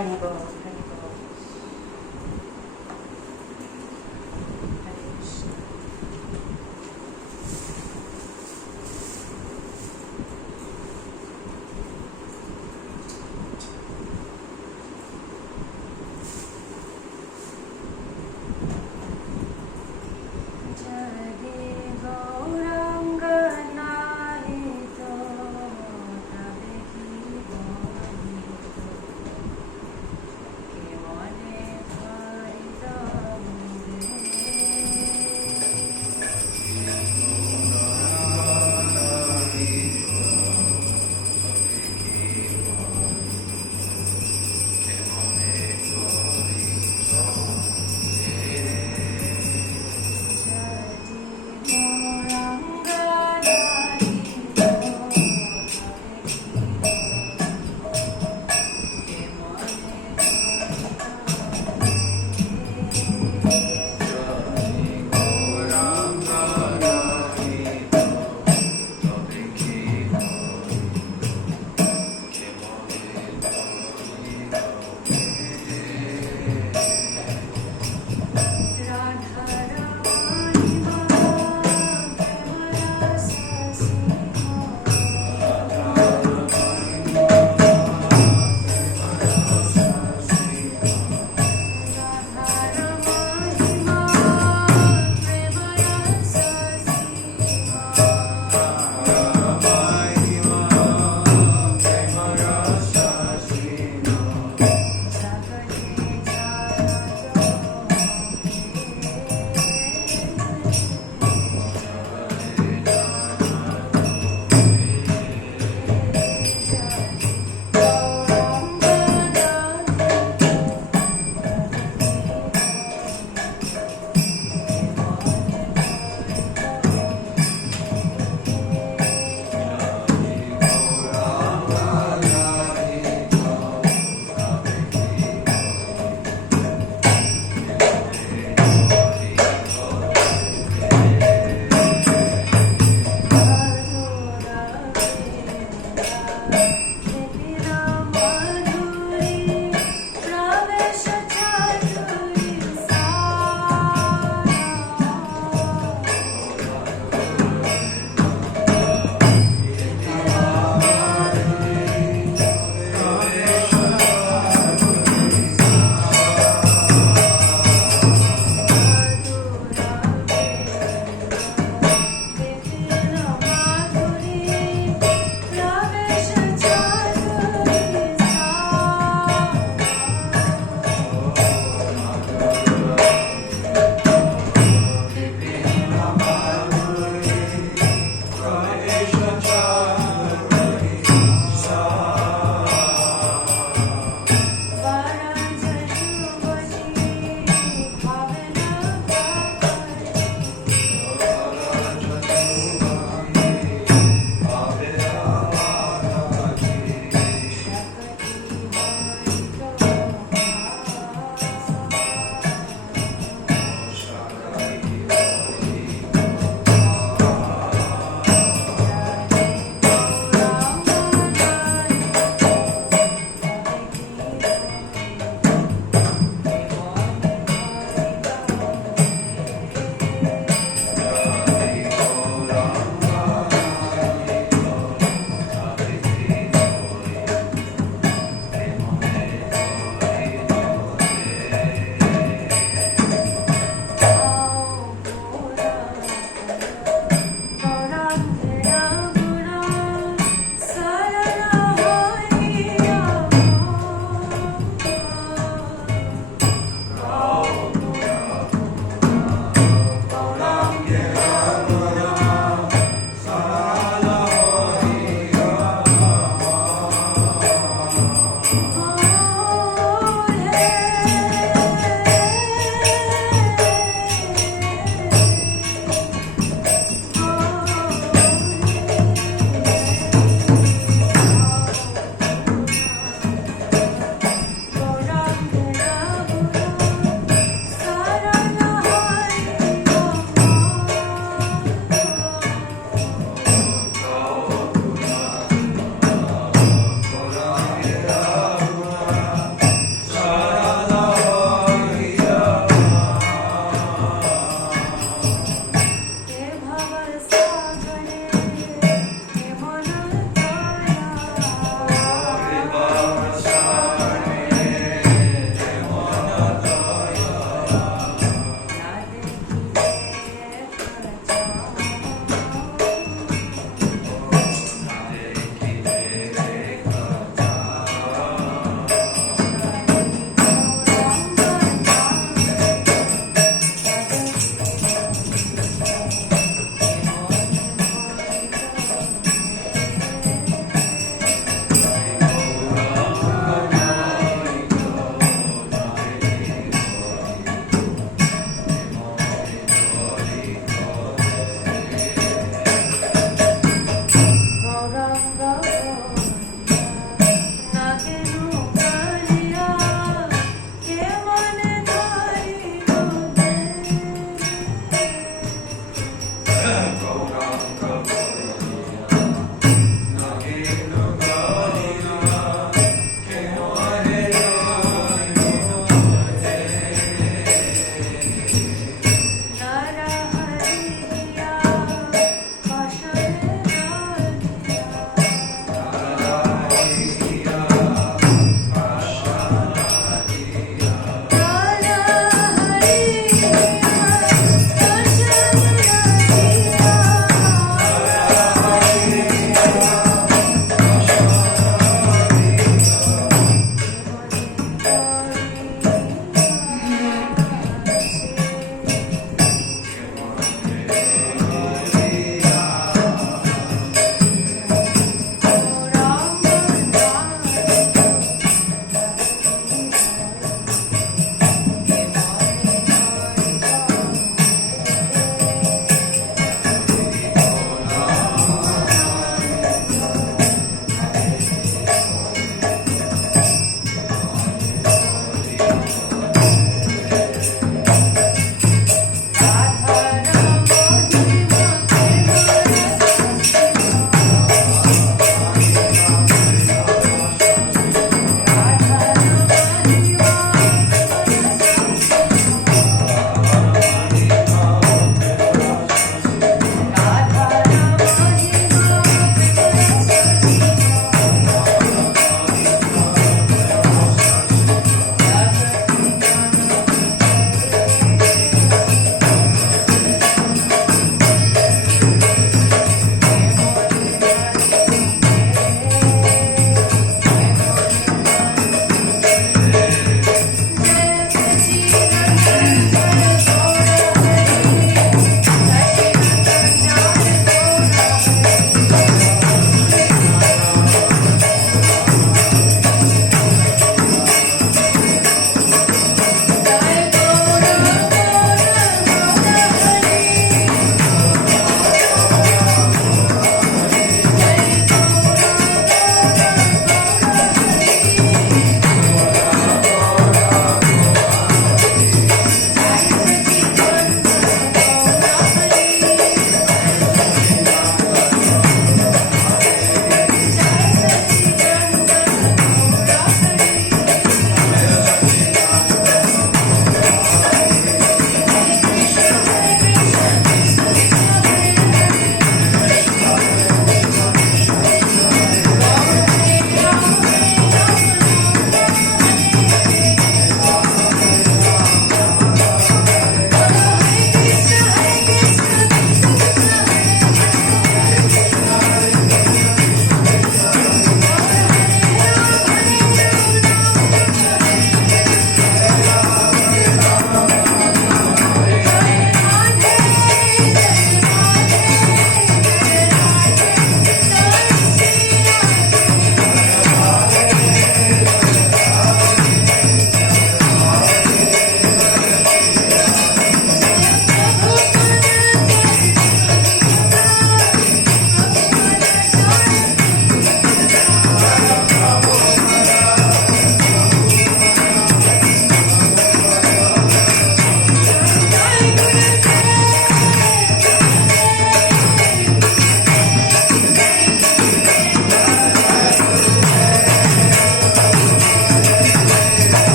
Haribo.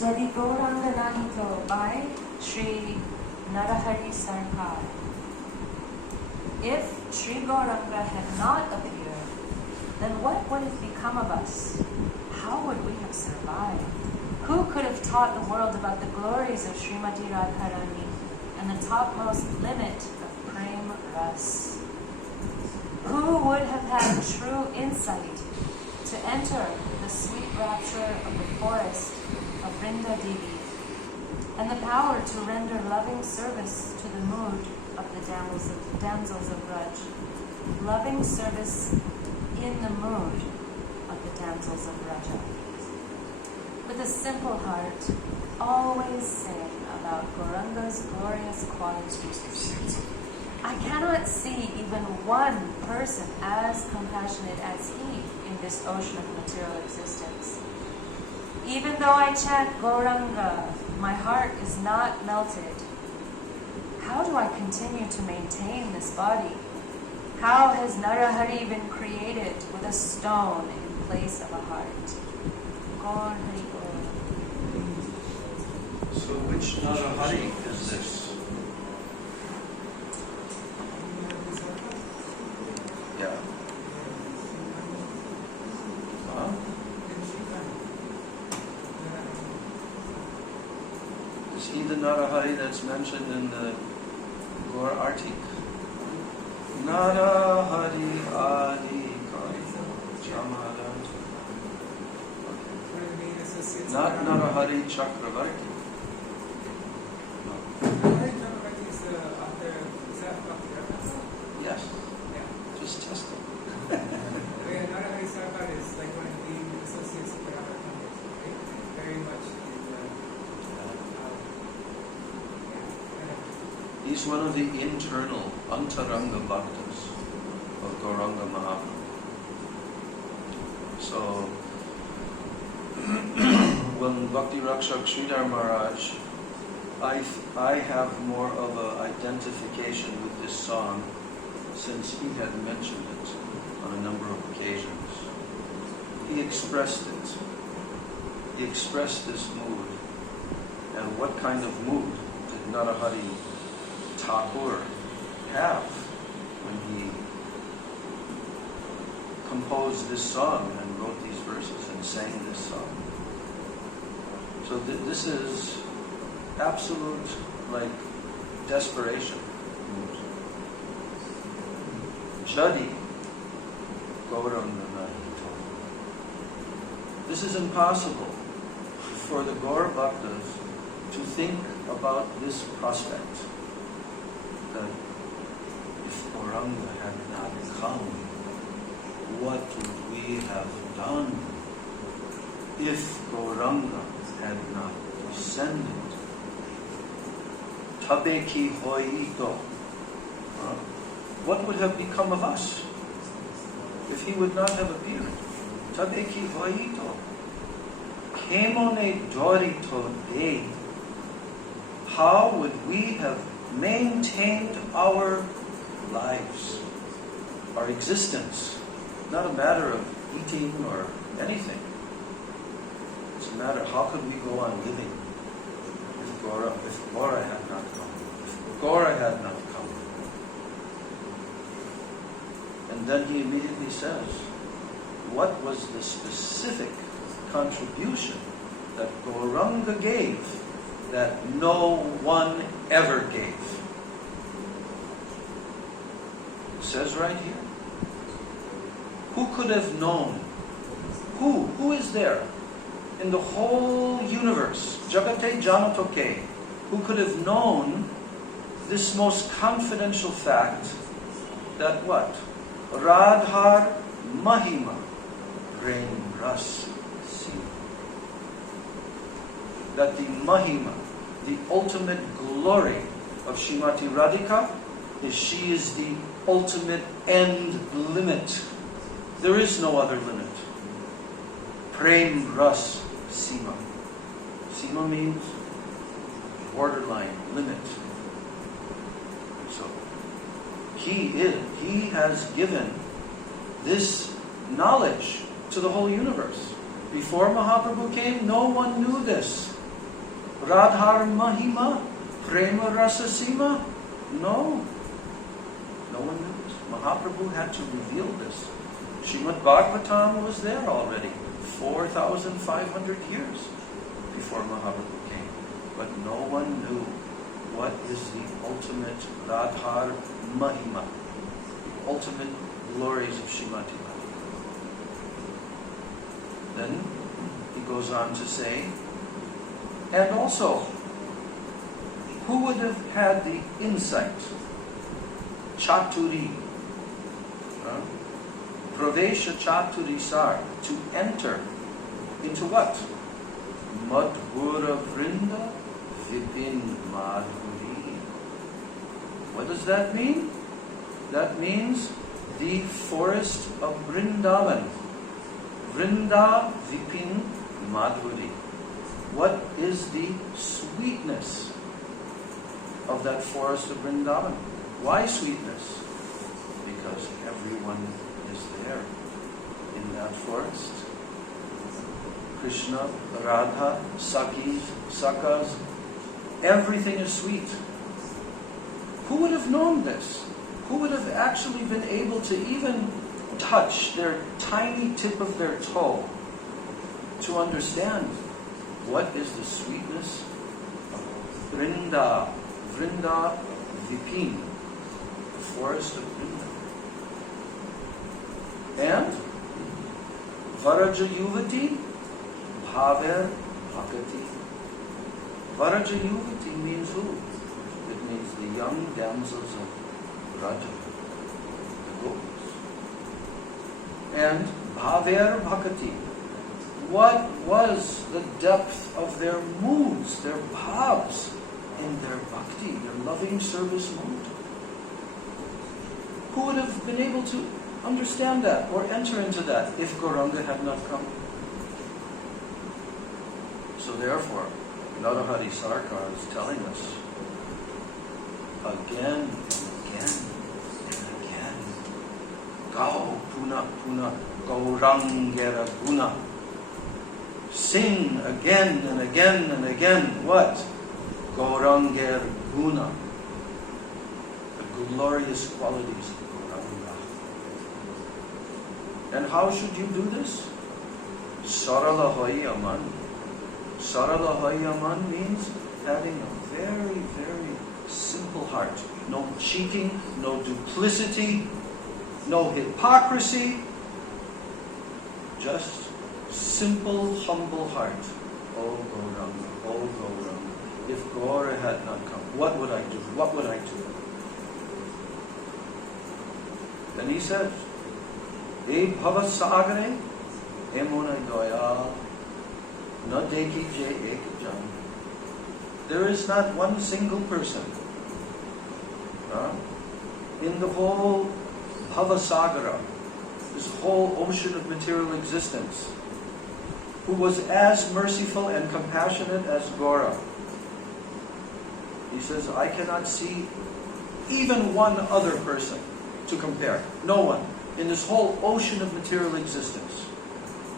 Jadi Gauranga Nahito by Sri Narahari Sarkar. If Sri Gauranga had not appeared, then what would have become of us? How would we have survived? Who could have taught the world about the glories of Srimati Radharani and the topmost limit of Prem Ras? Who would have had true insight to enter the sweet rapture of the forest of Vrinda Devi and the power to render loving service to the mood of the damsels of Braj? Loving service in the mood of the damsels of Raja. With a simple heart, always saying about Gauranga's glorious qualities. I cannot see even one person as compassionate as he in this ocean of material existence. Even though I chant Gauranga, my heart is not melted. How do I continue to maintain this body? How has Narahari been created with a stone in place of a heart? Gaur Hari Gaur. So which Narahari is this? Yeah. Huh? Is he the Narahari that's mentioned in the Gaur Artik? Narahari Adi Chamara. Not Narahari Chakravarti. Yes. Yeah. Just test it. Narahari Sarkar is like one of the associates of the other countries, right? Very much. He's one of the internal Antaranga Bhaktas of Gauranga Mahaprabhu. So, when Bhakti Rakshak Sridhar Maharaj, I have more of an identification with this song since he had mentioned it on a number of occasions. He expressed it. He expressed this mood. And what kind of mood did Narahari Thakur have when he composed this song and wrote these verses and sang this song? So this is absolute, like, desperation. Jadi Gauranga Nahito. This is impossible for the Gaur Bhaktas to think about this prospect, that if Gauranga had not come, what would we have done? If Gauranga had not descended, tabe ki hoi ito. What would have become of us if he would not have appeared? Tabe ki hoi ito. Kemone dorito de. How would we have maintained our lives, our existence? Not a matter of eating or anything. It's a matter of how could we go on living if Gaura had not come, if Gaura had not come. And then he immediately says, what was the specific contribution that Gauranga gave that no one ever gave? It says right here. Who could have known? Who is there in the whole universe, Jagate Janatoke, who could have known this most confidential fact that what? Radhar Mahima Prem Ras Sima. That the Mahima, the ultimate glory of Srimati Radhika, is she is the ultimate end limit. There is no other limit. Prem Ras Sima. Sima means borderline, limit. So he has given this knowledge to the whole universe. Before Mahaprabhu came, no one knew this. Radhar Mahima, Prema Rasasima? No. No one knew this. Mahaprabhu had to reveal this. Srimad Bhagavatam was there already, 4,500 years before Mahaprabhu came. But no one knew what is the ultimate Radhar Mahima, the ultimate glories of Srimati Radhika. Then he goes on to say, and also, who would have had the insight, Chaturi, Pravesha Chaturi Sar, to enter into what? Madhura Vrinda Vipin Madhuri. What does that mean? That means the forest of Vrindavan. Vrinda Vipin Madhuri. What is the sweetness of that forest of Vrindavan? Why sweetness? Because everyone is there in that forest. Krishna, Radha, Sakis, Sakas, everything is sweet. Who would have known this? Who would have actually been able to even touch their tiny tip of their toe to understand what is the sweetness of Vrinda, Vrinda Vipin, the forest of Vrinda. And Varaja Yuvati, Bhaver Bhakati. Varaja Yuvati means who? It means the young damsels of Raja, the gopis. And Bhaver Bhakati. What was the depth of their moods, their bhavs, in their bhakti, their loving service mood? Who would have been able to understand that or enter into that if Gauranga had not come? So therefore, Narahari Sarkar is telling us again and again and again, Gau Puna Puna Gaurangera Guna. Sing again and again and again what? Gauranger Guna. The glorious qualities of Gauranga. And how should you do this? Sarala Hoyaman. Sarala Hoyaman means having a very, very simple heart. No cheating, no duplicity, no hypocrisy. Just simple, humble heart. Oh Gauranga, oh Gauranga. If Gaura had not come, what would I do? What would I do? Then he says, E bhava sagare, emona doya, na dekhi je ek jan. There is not one single person in the whole bhava sagara, this whole ocean of material existence, who was as merciful and compassionate as Gaura. He says, I cannot see even one other person to compare. No one in this whole ocean of material existence.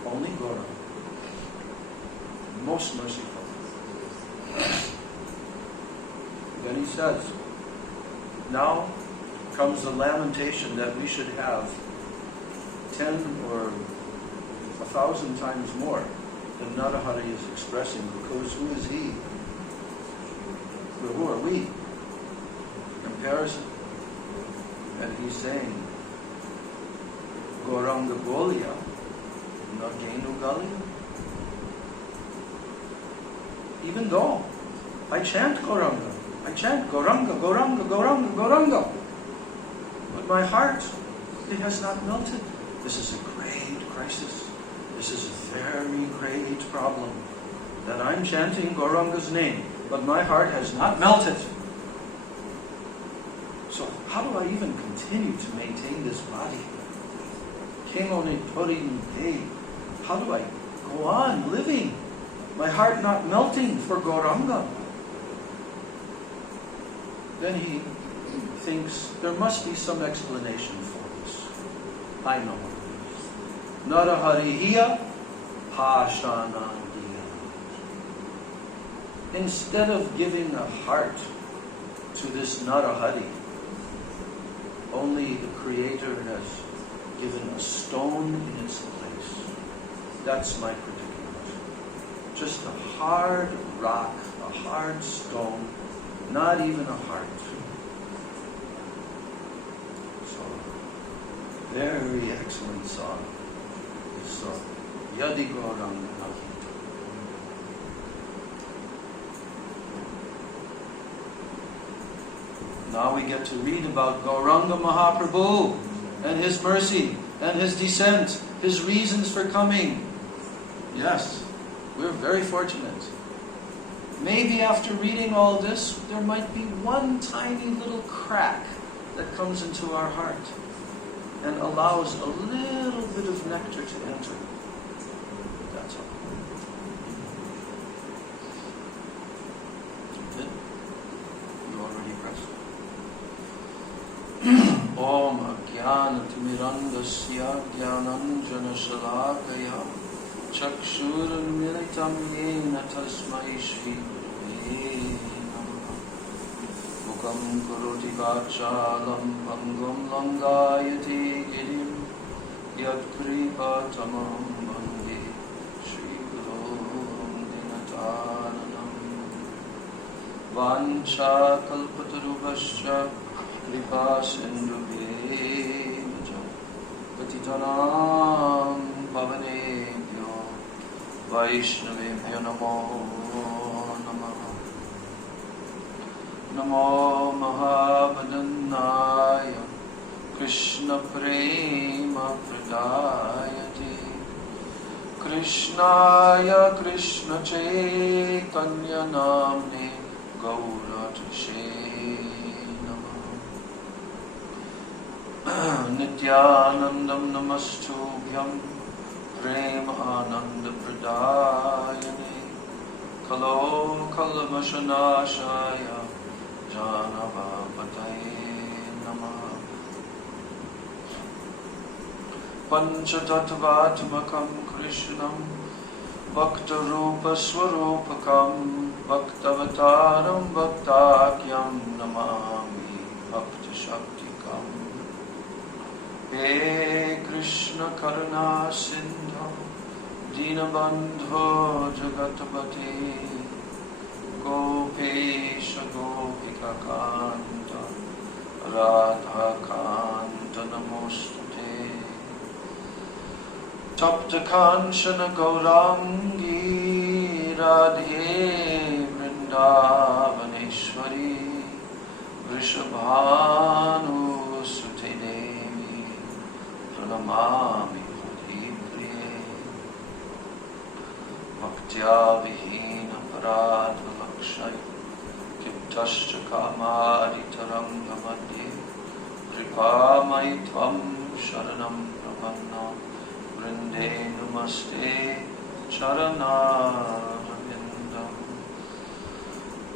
Only Gaura. Most merciful. Then he says, now comes the lamentation that we should have 10 or 1,000 times more than Narahari is expressing, because who is he? Well, who are we? In comparison. And he's saying, Gauranga Golya, Nagenu Galya. Even though I chant Gauranga, I chant Gauranga, Gauranga, Gauranga, Gauranga, but my heart, it has not melted. This is a great crisis. This is a very great problem, that I'm chanting Gauranga's name, but my heart has not melted. So how do I even continue to maintain this body? How do I go on living? My heart not melting for Gauranga. Then he thinks there must be some explanation for this. I know what it is. Naraharihiya Pashanandiya. instead of giving a heart to this Narahari, only the Creator has given a stone in its place. That's my predicament. Just a hard rock, a hard stone, not even a heart. So, very excellent song. So, Yadi Gauranga. Now we get to read about Gauranga Mahaprabhu and his mercy and his descent, his reasons for coming. Yes, we're very fortunate. Maybe after reading all this, there might be one tiny little crack that comes into our heart and allows a little bit of nectar to enter. That's all. Good? You already pressed? Om Ajnanatirandasya Dhyananjana Shalakaya Chakshurunmilitam Yena Tasmai Shri Gurave Namaha Mukam Karoti Vachalam Pangam Langayati Girim Yat Kripa Tamam Bande Shri Gurum Dinatananam Vancha Kalpatarubhascha Kripa Sindhubheva Patitanam Pavanebhyo Vaishnavebhyo Namo Namaha Namo Mahabhadanaya Krishna Prema Pradayate Krishnaya Krishna Chaitanya Namne Gaura Tashe Nityanandam Namastubhyam Prema Ananda Pradayane Kalo Kalamashanashaya Janavapataye Namaha Panchatattvatmakam Krishnam Bhaktarupa Swarupakam Bhaktavataram Bhaktakyam Namami Bhakta Shaktikam He Krishna Karuna Sindhu Dinabandho Jagatapati Gopesha Gopika Kanta Radha Kanta Namostate Tapta Kanchana Gaurangi Radhe Vrindavaneshwari Vrishabhanu Sute Devi Pranamami Haripriye Bhaktya Vihina Paradha Lakshay Kiptascha Kamari Taranga Madhye Kripamai Tvam Sharanam Prapanna Vrinde Namaste Charanarvindam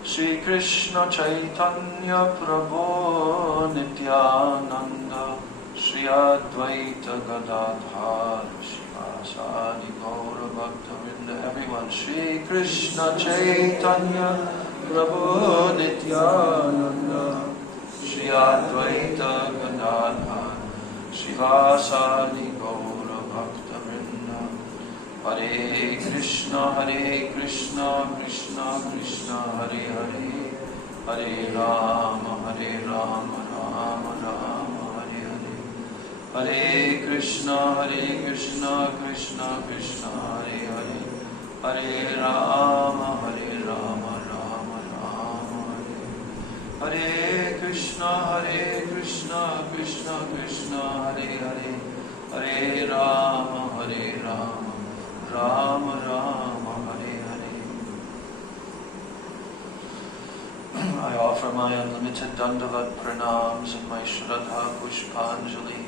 Shri Krishna Chaitanya Prabhu Nityananda Shri Advaita Gadadhar Shivasadi Gaura Bhaktavinda. Everyone, Shri Krishna Chaitanya Prabhu Nityananda Shri Advaita Gadadhar Shivasadi Gaura Bhaktavinda. Hare Krishna Krishna Krishna Hare Hare Hare Rama Rama Rama Hare Hare Hare Krishna Krishna Krishna Hare Hare Hare Rama Rama Rama Hare Hare Krishna Krishna Krishna Hare Hare Hare Rama Rama Rama Hare Hare. I offer my unlimited Dandavat pranams and my Shraddha Pushpanjali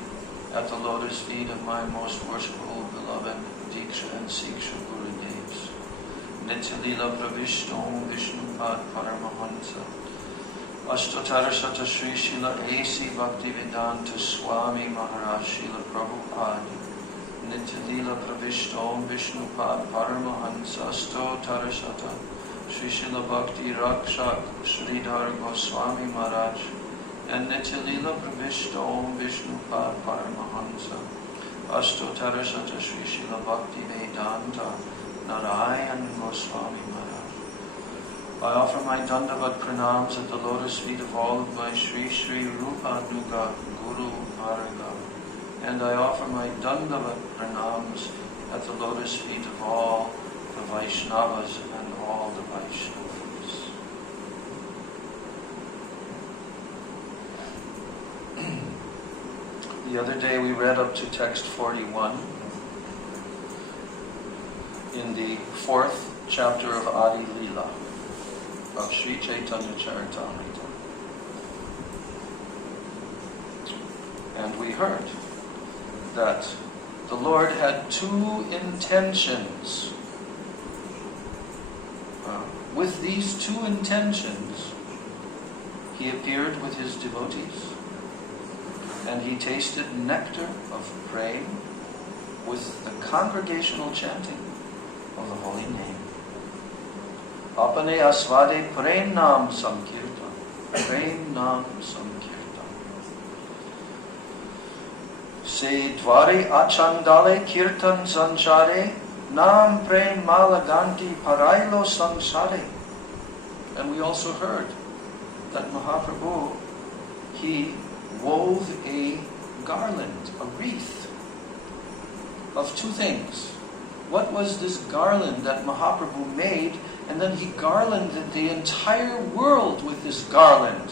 at the lotus feet of my most worshipful, beloved Diksha and Siksha Gurudevs. Nityalila Pravishtom Vishnupad Paramahansa Ashtotarashata Sri Srila A.C. Bhaktivedanta Swami Maharaj Srila Prabhupada Nityalila Pravishtom Vishnupad Paramahansa Ashtotarashata Sri Srila Bhakti Rakshak Sridhar Goswami Maharaj, and Nityalila Pravishta Om Vishnupad Paramahansa, Ashtottara Shata Sri Srila Bhakti Vedanta Narayan Goswami Maharaj. I offer my Dandavat pranams at the lotus feet of all of my Sri Sri Rupa Nuga Guru Varga, and I offer my Dandavat pranams at the lotus feet of all the Vaishnavas and all the Vaishnavas. The other day we read up to text 41 in the 4th chapter of Adi Leela of Sri Chaitanya Charitamrita. And we heard that the Lord had two intentions. With these two intentions, He appeared with His devotees, and He tasted nectar of praying with the congregational chanting of the holy name. Apane asvade prem nam sankirtan. Prem nam sankirtan. Se dware achandale kirtan sanchare nam prem malaganti parailo sansare. And we also heard that Mahaprabhu, he wove a garland, a wreath of two things. What was this garland that Mahaprabhu made? And then he garlanded the entire world with this garland.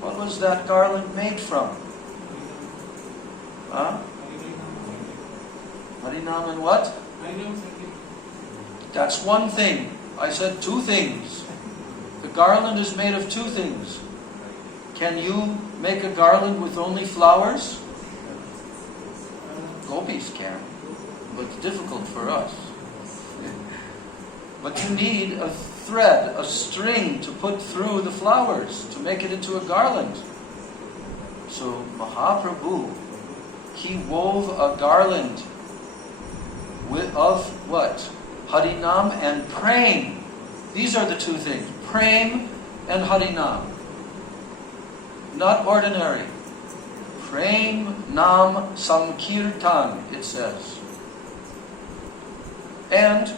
What was that garland made from? Harinam and what? That's one thing. I said two things. The garland is made of two things. Can you make a garland with only flowers? Gopis can, but it's difficult for us. But you need a thread, a string to put through the flowers to make it into a garland. So Mahaprabhu, he wove a garland of what? Harinam and Prem. These are the two things. Prem and Harinam. Not ordinary. Prem Nam Sankirtan, it says. And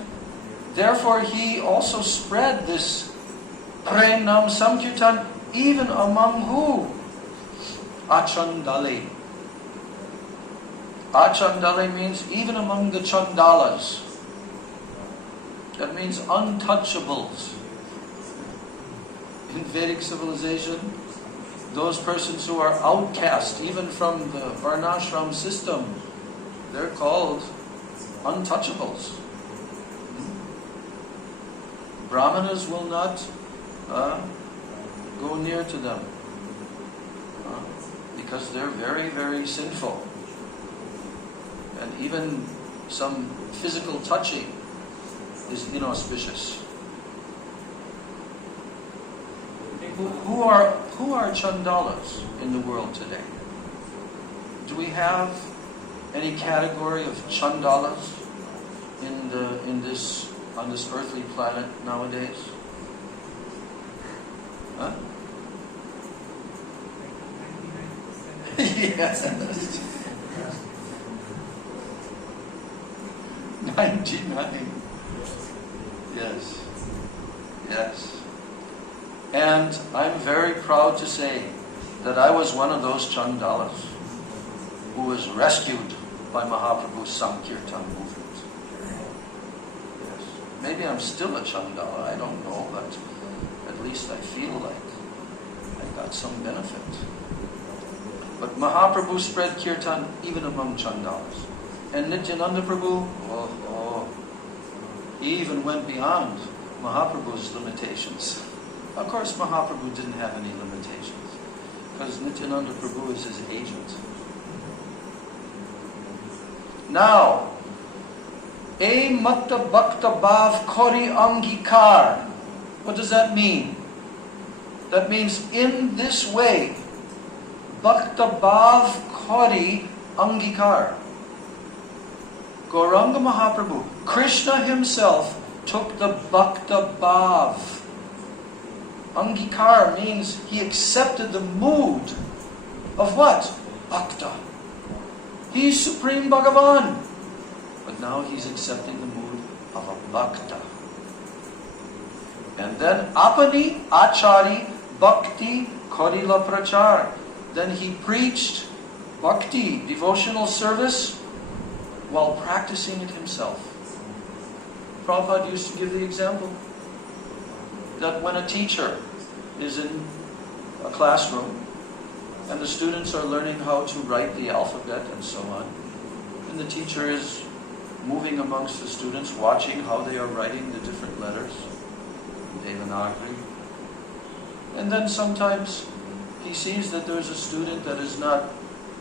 therefore he also spread this Prem Nam Sankirtan even among who? Achandale. Achandale means even among the Chandalas. That means untouchables. In Vedic civilization, those persons who are outcast even from the Varnashram system, they're called untouchables. Brahmanas will not go near to them because they're very, very sinful. And even some physical touching is inauspicious. Who are Chandalas in the world today? Do we have any category of Chandalas on this earthly planet nowadays? Huh? Yes. 99. Yes. Yes. And I'm very proud to say that I was one of those Chandalas who was rescued by Mahaprabhu's Sankirtan movement. Yes. Maybe I'm still a Chandala, I don't know, but at least I feel like I got some benefit. But Mahaprabhu spread Kirtan even among Chandalas. And Nityananda Prabhu, he even went beyond Mahaprabhu's limitations. Of course, Mahaprabhu didn't have any limitations, because Nityananda Prabhu is his agent. Now, E Matta Bhakta Bhav Kori Angikar. What does that mean? That means in this way, Bhakta Bhav Kori Angikar. Gauranga Mahaprabhu, Krishna himself, took the bhakta bhav. Angikar means he accepted the mood of what? Bhakta. He's Supreme Bhagavan. But now he's accepting the mood of a bhakta. And then apani achari bhakti korila prachar. Then he preached bhakti, devotional service, while practicing it himself. Prabhupada used to give the example that when a teacher is in a classroom and the students are learning how to write the alphabet and so on, and the teacher is moving amongst the students, watching how they are writing the different letters, Devanagari. And then sometimes he sees that there's a student that is not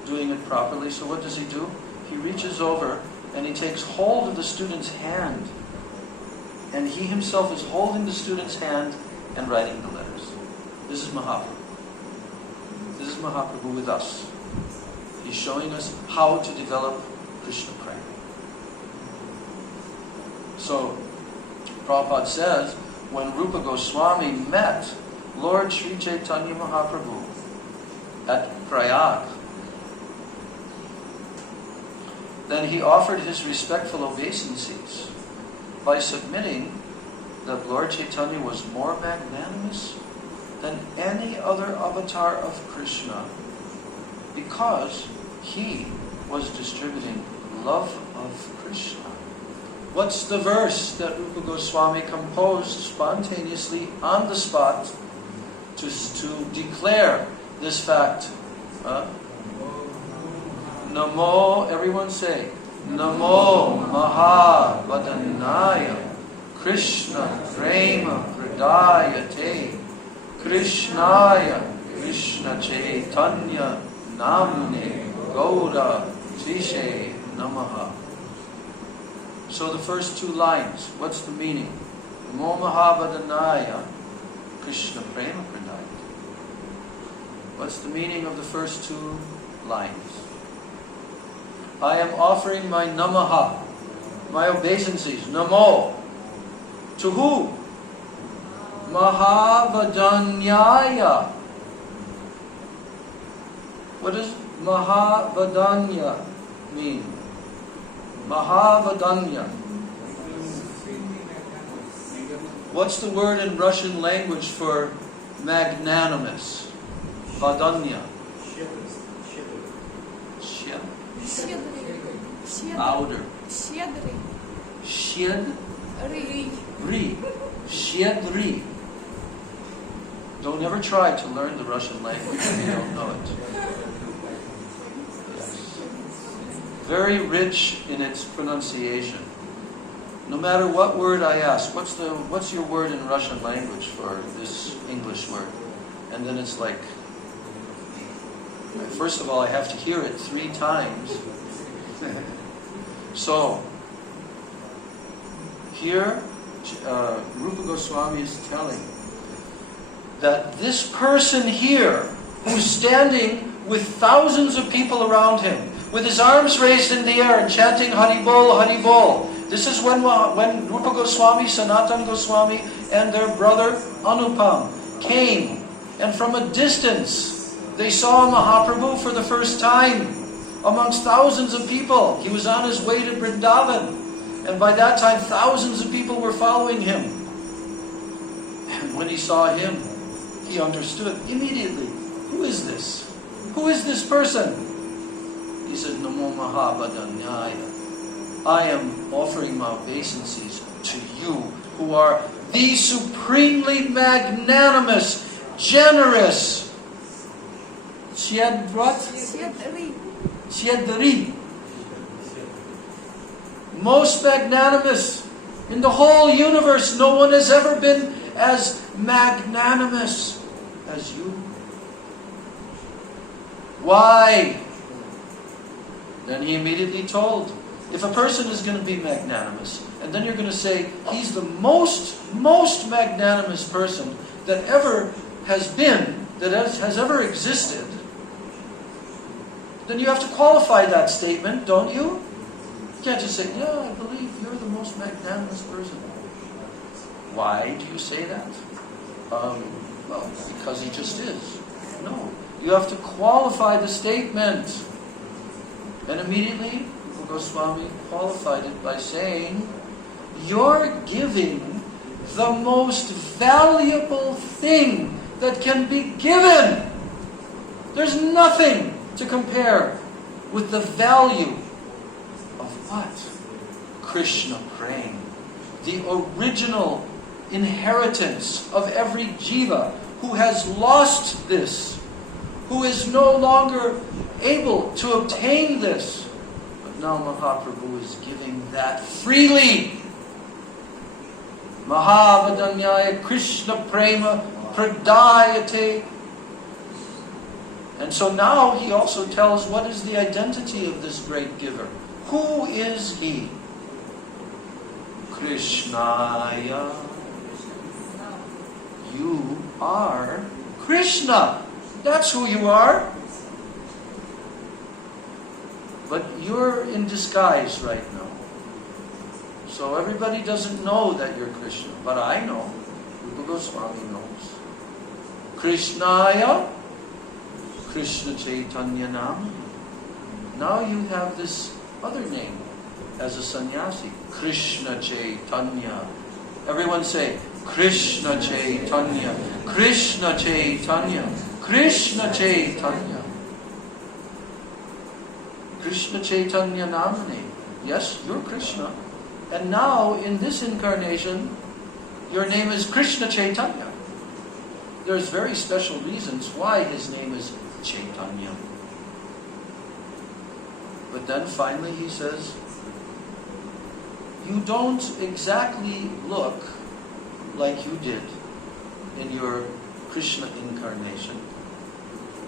doing it properly, so what does he do? He reaches over and he takes hold of the student's hand, and he himself is holding the student's hand and writing the letters. This is Mahaprabhu. This is Mahaprabhu with us. He's showing us how to develop Krishna prema. So, Prabhupada says, when Rupa Goswami met Lord Sri Chaitanya Mahaprabhu at Prayag, then he offered his respectful obeisances by submitting that Lord Chaitanya was more magnanimous than any other avatar of Krishna, because he was distributing love of Krishna. What's the verse that Rupa Goswami composed spontaneously on the spot to declare this fact? Namo, everyone say, Namo Mahavadanaya Krishna Prema Pradayate Krishnaya Krishna Chaitanya Namne Gaura Tishe Namaha. So the first two lines, what's the meaning? Namo Mahavadanaya Krishna Prema Pradayate. What's the meaning of the first two lines? I am offering my namaha, my obeisances, namo. To who? Mahavadanyaya. What does Mahavadanya mean? Mahavadanya. What's the word in Russian language for magnanimous? Vadanya. Louder. Shedri. Shedri. Don't ever try to learn the Russian language if you don't know it. Yes. Very rich in its pronunciation. No matter what word I ask, what's your word in Russian language for this English word? And then it's like, first of all, I have to hear it 3 times. So, here, Rupa Goswami is telling that this person here, who's standing with thousands of people around him, with his arms raised in the air and chanting Haribol, Haribol. This is when Rupa Goswami, Sanatana Goswami, and their brother Anupam came, and from a distance they saw Mahaprabhu for the first time amongst thousands of people. He was on his way to Vrindavan, and by that time thousands of people were following him. And when he saw him, he understood immediately, who is this? Who is this person? He said, Namo Mahavadanyaya. I am offering my obeisances to you, who are the supremely magnanimous, generous, Chedri. Most magnanimous in the whole universe. No one has ever been as magnanimous as you. Why? Then he immediately told, if a person is going to be magnanimous, and then you're going to say, he's the most magnanimous person that ever has been, that has ever existed, then you have to qualify that statement, don't you? You can't just say, yeah, I believe you're the most magnanimous person. Why do you say that? Well, because he just is. No. You have to qualify the statement. And immediately, Goswami qualified it by saying, you're giving the most valuable thing that can be given. There's nothing to compare with the value of what? Krishna praying. The original inheritance of every jiva who has lost this, who is no longer able to obtain this. But now Mahaprabhu is giving that freely. Mahavadanyaya Krishna Prema Pradayate. And so now he also tells what is the identity of this great giver. Who is he? Krishnaya. You are Krishna. That's who you are. But you're in disguise right now. So everybody doesn't know that you're Krishna. But I know. Rupa Goswami knows. Krishnaya, Krishna Chaitanya Nam. Now you have this other name as a sannyasi. Krishna Chaitanya. Everyone say, Krishna Chaitanya. Krishna Chaitanya. Krishna Chaitanya. Krishna Chaitanya Namani. Yes, you're Krishna. And now, in this incarnation, your name is Krishna Chaitanya. There's very special reasons why his name is Chaitanya. But then finally he says, you don't exactly look like you did in your Krishna incarnation.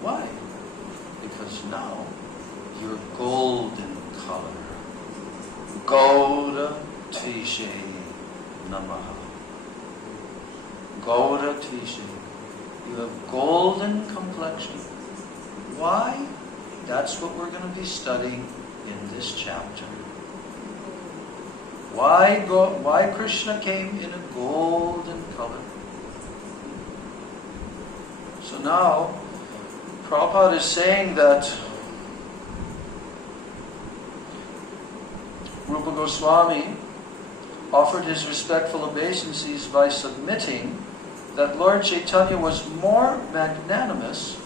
Why? Because now you're golden color. Gauda Tishe Namaha. Gauda Tishe. You have golden complexion. Why? That's what we're going to be studying in this chapter. Why Krishna came in a golden color. So now, Prabhupada is saying that Rupa Goswami offered his respectful obeisances by submitting that Lord Chaitanya was more magnanimous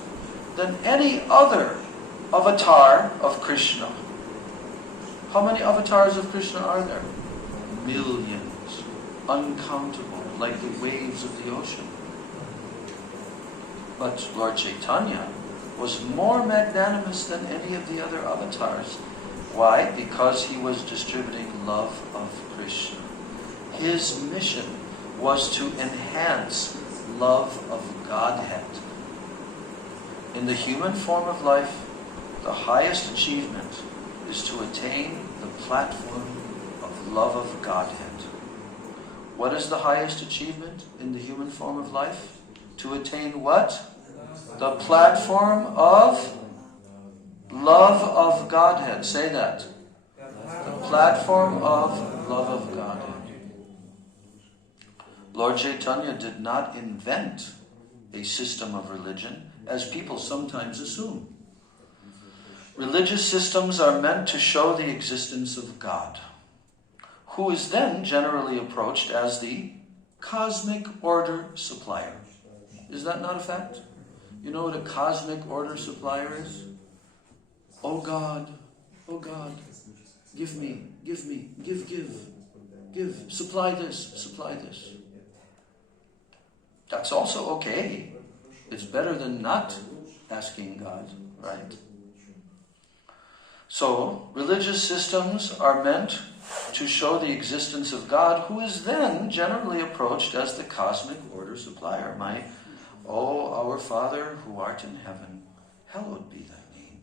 than any other avatar of Krishna. How many avatars of Krishna are there? Millions, uncountable, like the waves of the ocean. But Lord Chaitanya was more magnanimous than any of the other avatars. Why? Because he was distributing love of Krishna. His mission was to enhance love of Godhead. In the human form of life, the highest achievement is to attain the platform of love of Godhead. What is the highest achievement in the human form of life? To attain what? The platform of love of Godhead. Say that. The platform of love of Godhead. Lord Chaitanya did not invent a system of religion, as people sometimes assume. Religious systems are meant to show the existence of God, who is then generally approached as the cosmic order supplier. Is that not a fact? You know what a cosmic order supplier is? Oh God, give me, give, supply this. That's also okay. It's better than not asking God, right? So, religious systems are meant to show the existence of God, who is then generally approached as the cosmic order supplier. Our Father who art in heaven, hallowed be thy name.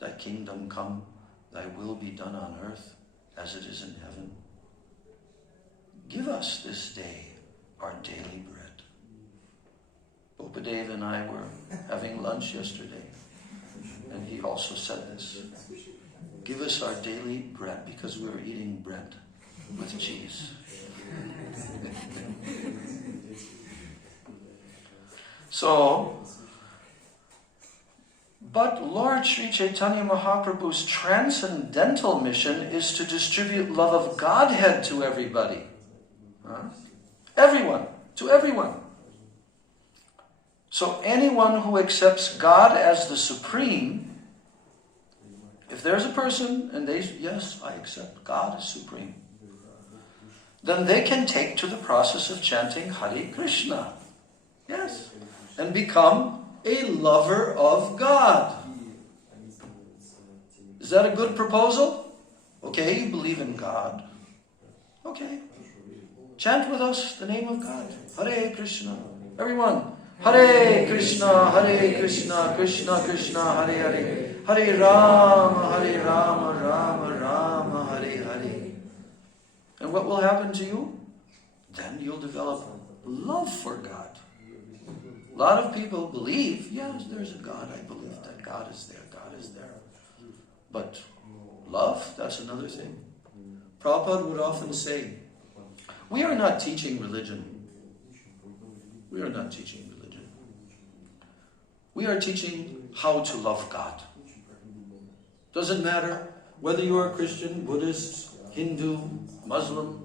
Thy kingdom come, thy will be done on earth as it is in heaven. Give us this day our daily bread. Upadeva and I were having lunch yesterday, and he also said this. Give us our daily bread, because we were eating bread with cheese. So, but Lord Sri Chaitanya Mahaprabhu's transcendental mission is to distribute love of Godhead to everybody. Everyone, to everyone. So anyone who accepts God as the supreme, if there's a person and they, yes, I accept God as supreme, then they can take to the process of chanting Hare Krishna. Yes. And become a lover of God. Is that a good proposal? Okay, you believe in God. Okay. Chant with us the name of God. Hare Krishna. Everyone. Hare Krishna, Krishna Krishna, Hare Hare. Hare Rama, Rama Rama, Hare Hare. And what will happen to you? Then you'll develop love for God. A lot of people believe, yes, there's a God. I believe that God is there. God is there. But love, that's another thing. Prabhupada would often say, we are not teaching religion. We are not teaching religion. We are teaching how to love God. Doesn't matter whether you are Christian, Buddhist, Hindu, Muslim.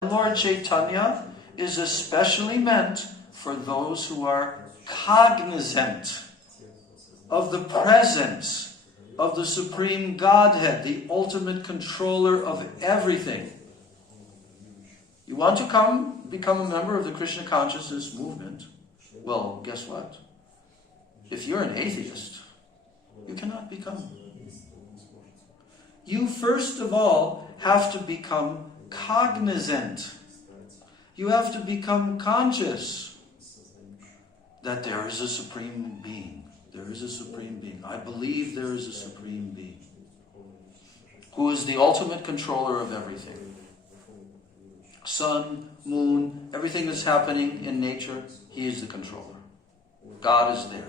Lord Chaitanya is especially meant for those who are cognizant of the presence of the Supreme Godhead, the ultimate controller of everything. You want to become a member of the Krishna consciousness movement? Well, guess what? If you're an atheist, you cannot become. You first of all have to become cognizant. You have to become conscious that there is a supreme being. There is a supreme being. I believe there is a supreme being. who is the ultimate controller of everything. Sun, moon, everything that's happening in nature, he is the controller. God is there.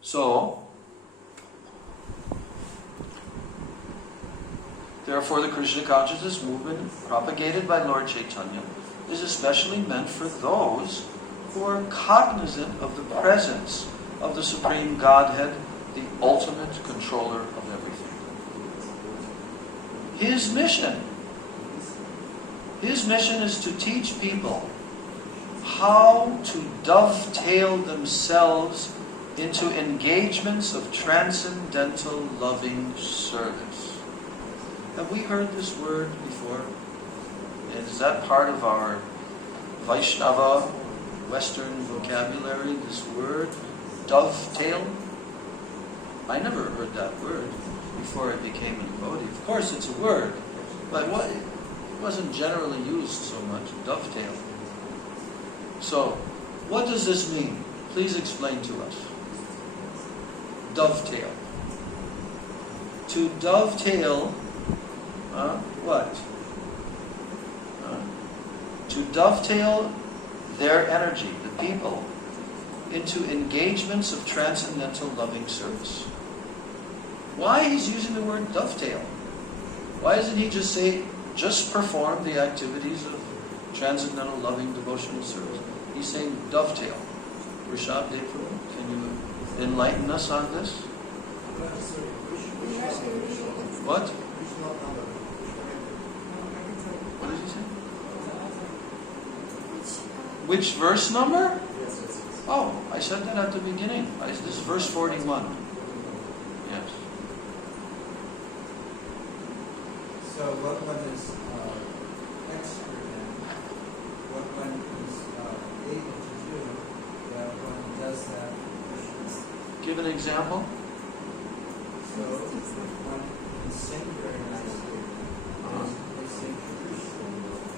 So, therefore the Krishna consciousness movement propagated by Lord Chaitanya is especially meant for those who are cognizant of the presence of the Supreme Godhead, the ultimate controller of everything. His mission is to teach people how to dovetail themselves into engagements of transcendental loving service. Have we heard this word before? Is that part of our Vaishnava Western vocabulary, this word, dovetail? I never heard that word before I became a devotee. Of course it's a word, but it wasn't generally used so much, dovetail. So, what does this mean? Please explain to us. Dovetail. To dovetail, what? To dovetail their energy, the people, into engagements of transcendental loving service. Why he's using the word dovetail? Why doesn't he just say, just perform the activities of transcendental loving devotional service? He's saying dovetail. Rishabh Dev, can you enlighten us on this? What? What did he say? Which verse number? Oh, I said that at the beginning. This is verse 41. Yes. So what one is expert in, what one is able to do, that one does that. Give an example. So one can sing very nicely. They sing Krishna.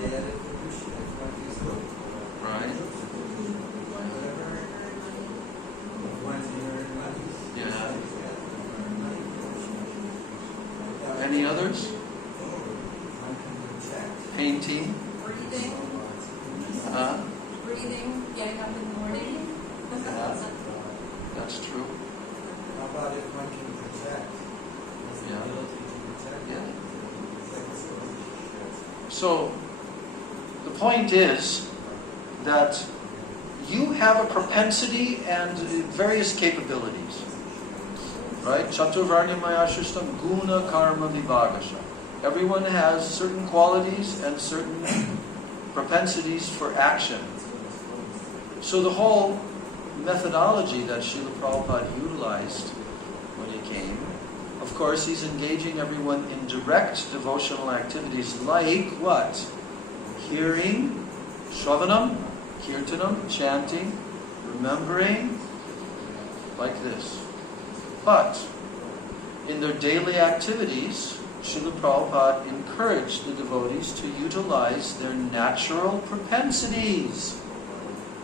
They edit the Krishna if one is good. Right. Whatever. One earn money. Yeah. Any others? One can protect. Painting. Breathing, breathing, getting up in the morning. Yeah. That's true. How about if one can protect? Has the Yeah. ability to protect? Yeah. Like So, the point is that you have a propensity and various capabilities. Right? Chaturvarnya maya shishtam guna karma vibhagasha. Everyone has certain qualities and certain propensities for action. So the whole methodology that Srila Prabhupada utilized when he came, of course he's engaging everyone in direct devotional activities like what? Hearing, shravanam, kirtanam, chanting, remembering, like this. But in their daily activities, Srila Prabhupada encouraged the devotees to utilize their natural propensities.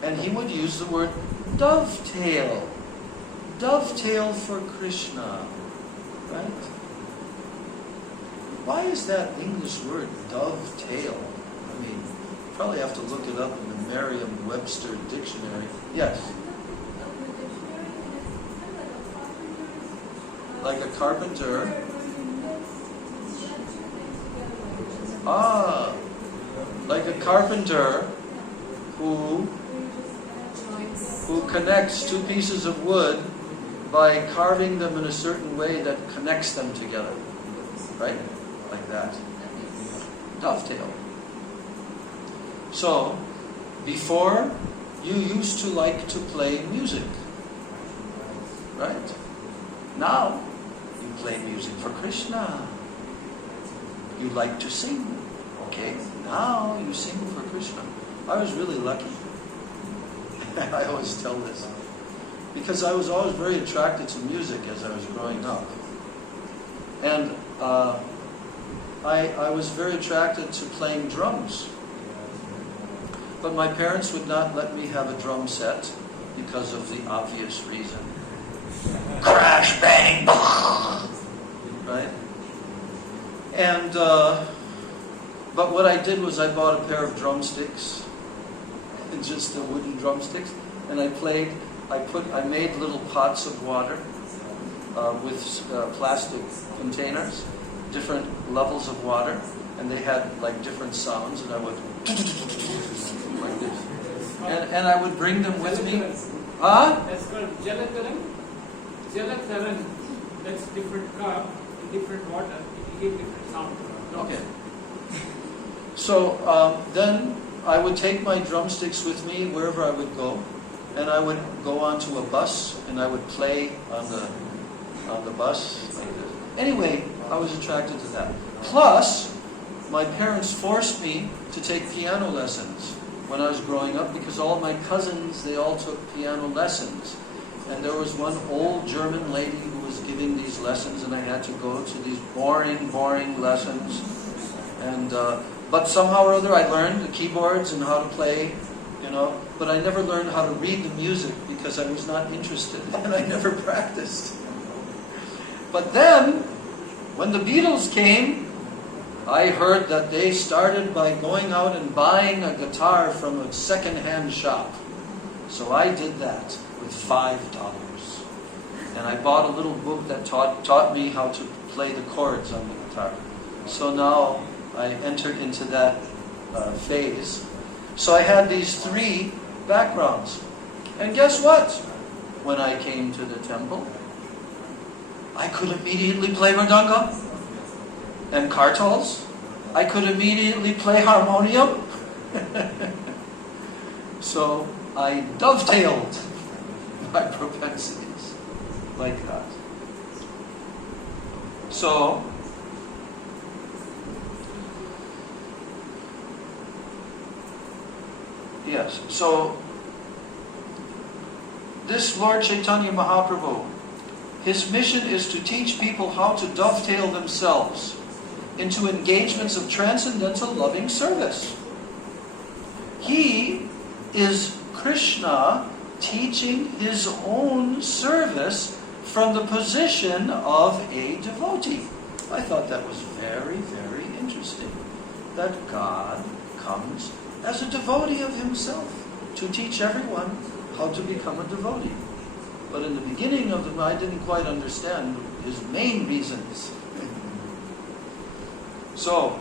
And he would use the word dovetail. Dovetail for Krishna. Right? Why is that English word dovetail? I mean, you probably have to look it up in the Merriam-Webster dictionary. Yes? Like a carpenter. Like a carpenter who connects two pieces of wood by carving them in a certain way that connects them together. Right? Like that. Dovetail. So, before, you used to like to play music. Right? Now, you play music for Krishna. You like to sing. Okay, now you sing for Krishna. I was really lucky. I always tell this. Because I was always very attracted to music as I was growing up. And I was very attracted to playing drums. But my parents would not let me have a drum set because of the obvious reason. Crash, bang, right? And, but what I did was I bought a pair of drumsticks, just the wooden drumsticks, and I made little pots of water with plastic containers, different levels of water, and they had like different sounds, and I would like this. And I would bring them with me. Huh? That's called Jalataran. Jalataran. That's different cup, different water. It gives different sound. Okay. So then I would take my drumsticks with me wherever I would go, and I would go onto a bus, and I would play on the bus like this. Anyway, I was attracted to that. Plus, my parents forced me to take piano lessons when I was growing up because all my cousins, they all took piano lessons. And there was one old German lady who was giving these lessons, and I had to go to these boring lessons. And but somehow or other I learned the keyboards and how to play, but I never learned how to read the music because I was not interested and I never practiced. But then, when the Beatles came, I heard that they started by going out and buying a guitar from a second-hand shop. So I did that with $5. And I bought a little book that taught me how to play the chords on the guitar. So now I entered into that phase. So I had these 3 backgrounds. And guess what? When I came to the temple, I could immediately play mridanga and kartals. I could immediately play harmonium. So I dovetailed my propensities like that. So yes, so this Lord Chaitanya Mahaprabhu, his mission is to teach people how to dovetail themselves into engagements of transcendental loving service. He is Krishna teaching his own service from the position of a devotee. I thought that was very, very interesting. That God comes as a devotee of himself to teach everyone how to become a devotee. But in the beginning of I didn't quite understand his main reasons. So,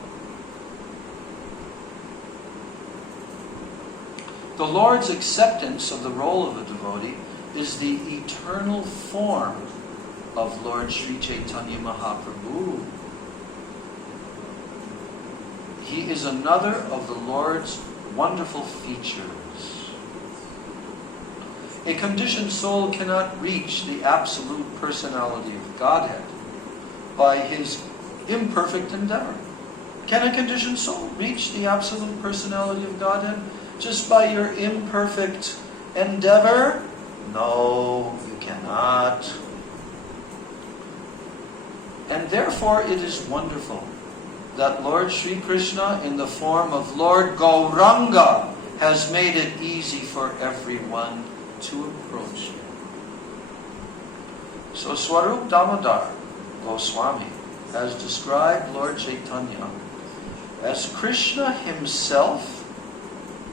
the Lord's acceptance of the role of a devotee is the eternal form of Lord Sri Chaitanya Mahaprabhu. He is another of the Lord's wonderful features. A conditioned soul cannot reach the absolute personality of Godhead by his imperfect endeavor. Can a conditioned soul reach the absolute personality of Godhead just by your imperfect endeavor? No, you cannot. And therefore it is wonderful that Lord Sri Krishna in the form of Lord Gauranga has made it easy for everyone to approach him. So Swarup Damodar Goswami has described Lord Chaitanya as Krishna himself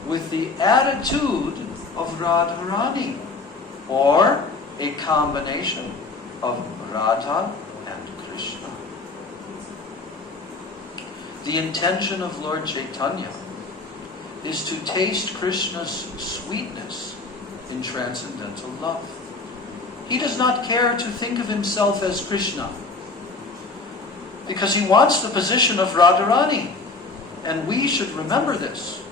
with the attitude of Radharani, or a combination of Radha and Krishna. The intention of Lord Chaitanya is to taste Krishna's sweetness in transcendental love. He does not care to think of himself as Krishna because he wants the position of Radharani. And we should remember this.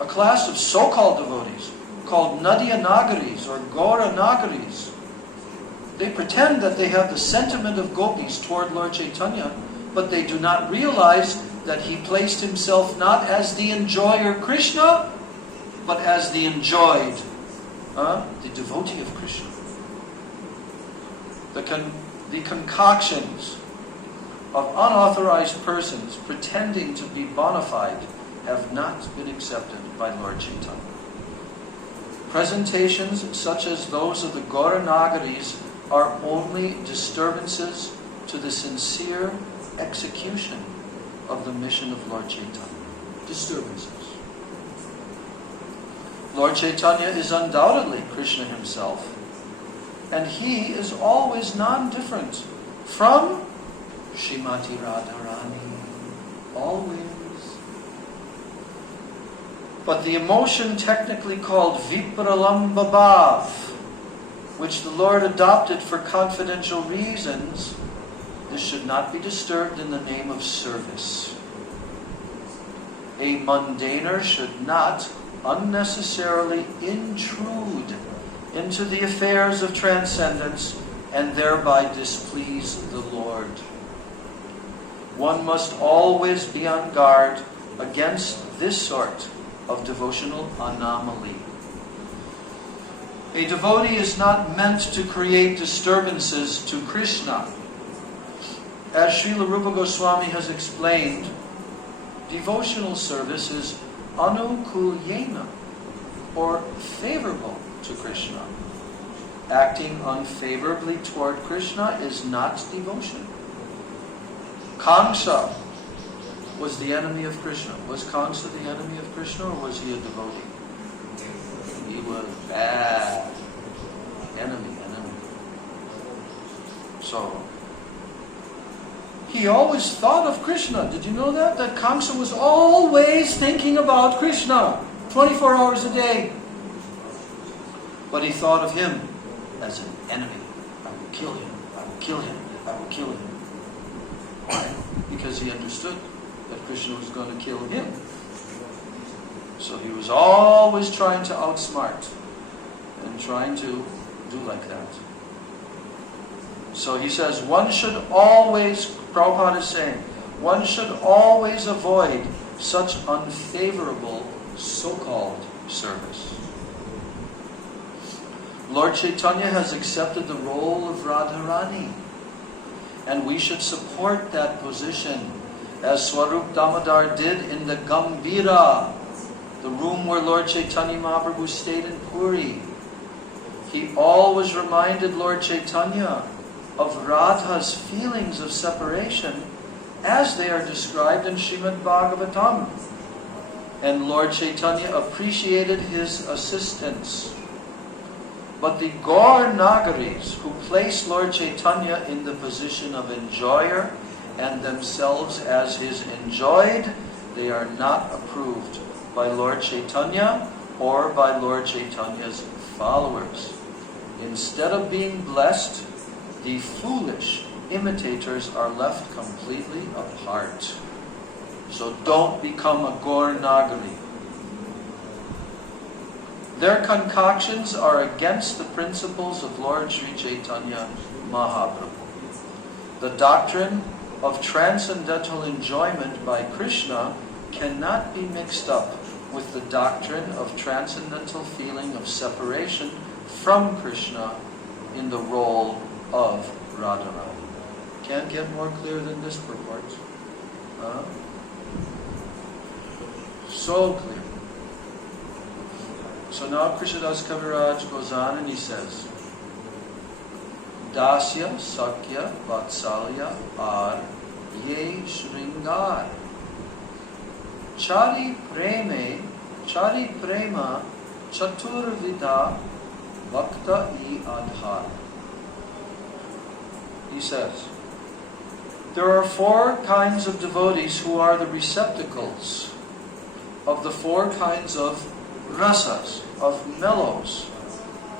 A class of so-called devotees called Nadia Nagaris or Gora Nagaris, they pretend that they have the sentiment of gopis toward Lord Chaitanya, but they do not realize that he placed himself not as the enjoyer Krishna, but as the enjoyed, the devotee of Krishna. The concoctions of unauthorized persons pretending to be bona fide have not been accepted by Lord Chaitanya. Presentations such as those of the Gauranagaris are only disturbances to the sincere execution of the mission of Lord Chaitanya. Disturbances. Lord Chaitanya is undoubtedly Krishna himself, and he is always non-different from Srimati Radharani. Always. But the emotion technically called Vipralamba Bhav, which the Lord adopted for confidential reasons, this should not be disturbed in the name of service. A mundaner should not unnecessarily intrude into the affairs of transcendence and thereby displease the Lord. One must always be on guard against this sort of devotional anomaly. A devotee is not meant to create disturbances to Krishna. As Srila Rupa Goswami has explained, devotional service is anukulyena, or favorable to Krishna. Acting unfavorably toward Krishna is not devotion. Kamsa was the enemy of Krishna. Was Kamsa the enemy of Krishna, or was he a devotee? He was bad. Enemy. So, he always thought of Krishna. Did you know that? That Kamsa was always thinking about Krishna, 24 hours a day. But he thought of him as an enemy. I will kill him. I will kill him. I will kill him. Why? Because he understood that Krishna was going to kill him. So he was always trying to outsmart and trying to do like that. So he says, one should always, Prabhupada is saying, one should always avoid such unfavorable so-called service. Lord Chaitanya has accepted the role of Radharani, and we should support that position, as Swarup Damodar did in the Gambhira, the room where Lord Chaitanya Mahaprabhu stayed in Puri. He always reminded Lord Chaitanya of Radha's feelings of separation as they are described in Srimad Bhagavatam. And Lord Chaitanya appreciated his assistance. But the Gaur Nagaris, who place Lord Chaitanya in the position of enjoyer and themselves as his enjoyed, they are not approved by Lord Chaitanya or by Lord Chaitanya's followers. Instead of being blessed, the foolish imitators are left completely apart. So don't become a Gaur Nagari. Their concoctions are against the principles of Lord Sri Chaitanya Mahaprabhu. The doctrine of transcendental enjoyment by Krishna cannot be mixed up with the doctrine of transcendental feeling of separation from Krishna in the role of Radharani. Can't get more clear than this purport. So clear. So now Krishnadas Kaviraj goes on and he says, Dasya, Sakya, Vatsalya are ye Shringar. Chari prema chaturvida bhakta I adhar. He says, there are four kinds of devotees who are the receptacles of the four kinds of rasas, of mellows,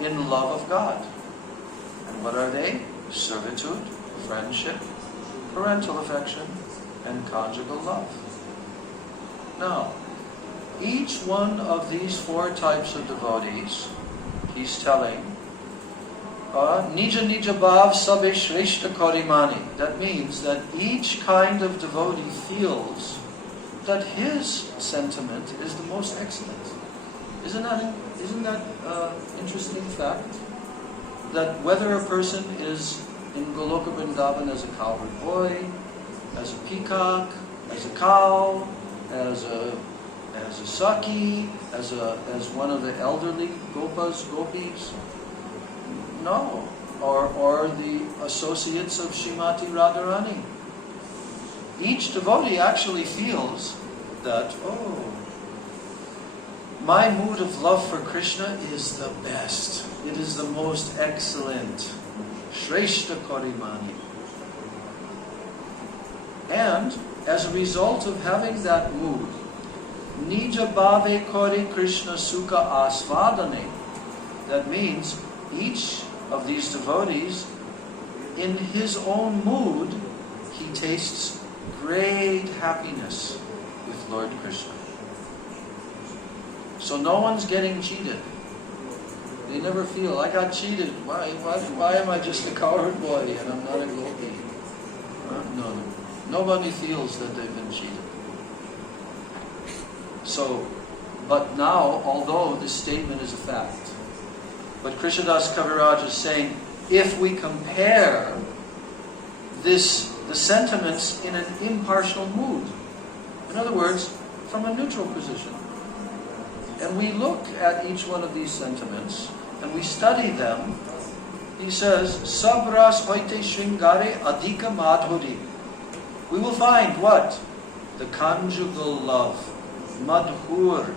in love of God. And what are they? Servitude, friendship, parental affection, and conjugal love. Now, each one of these four types of devotees, he's telling, Nija Nija Bhav Sabe Shreshta Korimani. That means that each kind of devotee feels that his sentiment is the most excellent. Isn't that interesting fact? That whether a person is in Goloka Vrindavan as a cowherd boy, as a peacock, as a cow, as as a Saki, as one of the elderly gopis. No. Or the associates of Srimati Radharani. Each devotee actually feels that, my mood of love for Krishna is the best. It is the most excellent. Shreshta Korimani. And as a result of having that mood, Nija Bhave Kori Krishna Sukha Asvadane. That means each of these devotees, in his own mood, he tastes great happiness with Lord Krishna. So no one's getting cheated. They never feel, I got cheated. Why am I just a cowherd boy and I'm not a gopi? No. Nobody feels that they've been cheated. So, but now, although this statement is a fact, but Krishnadas Kaviraj is saying, if we compare the sentiments in an impartial mood, in other words, from a neutral position, and we look at each one of these sentiments, and we study them, he says, Sabras hoite shringare adhika madhuri. We will find what? The conjugal love. Madhur.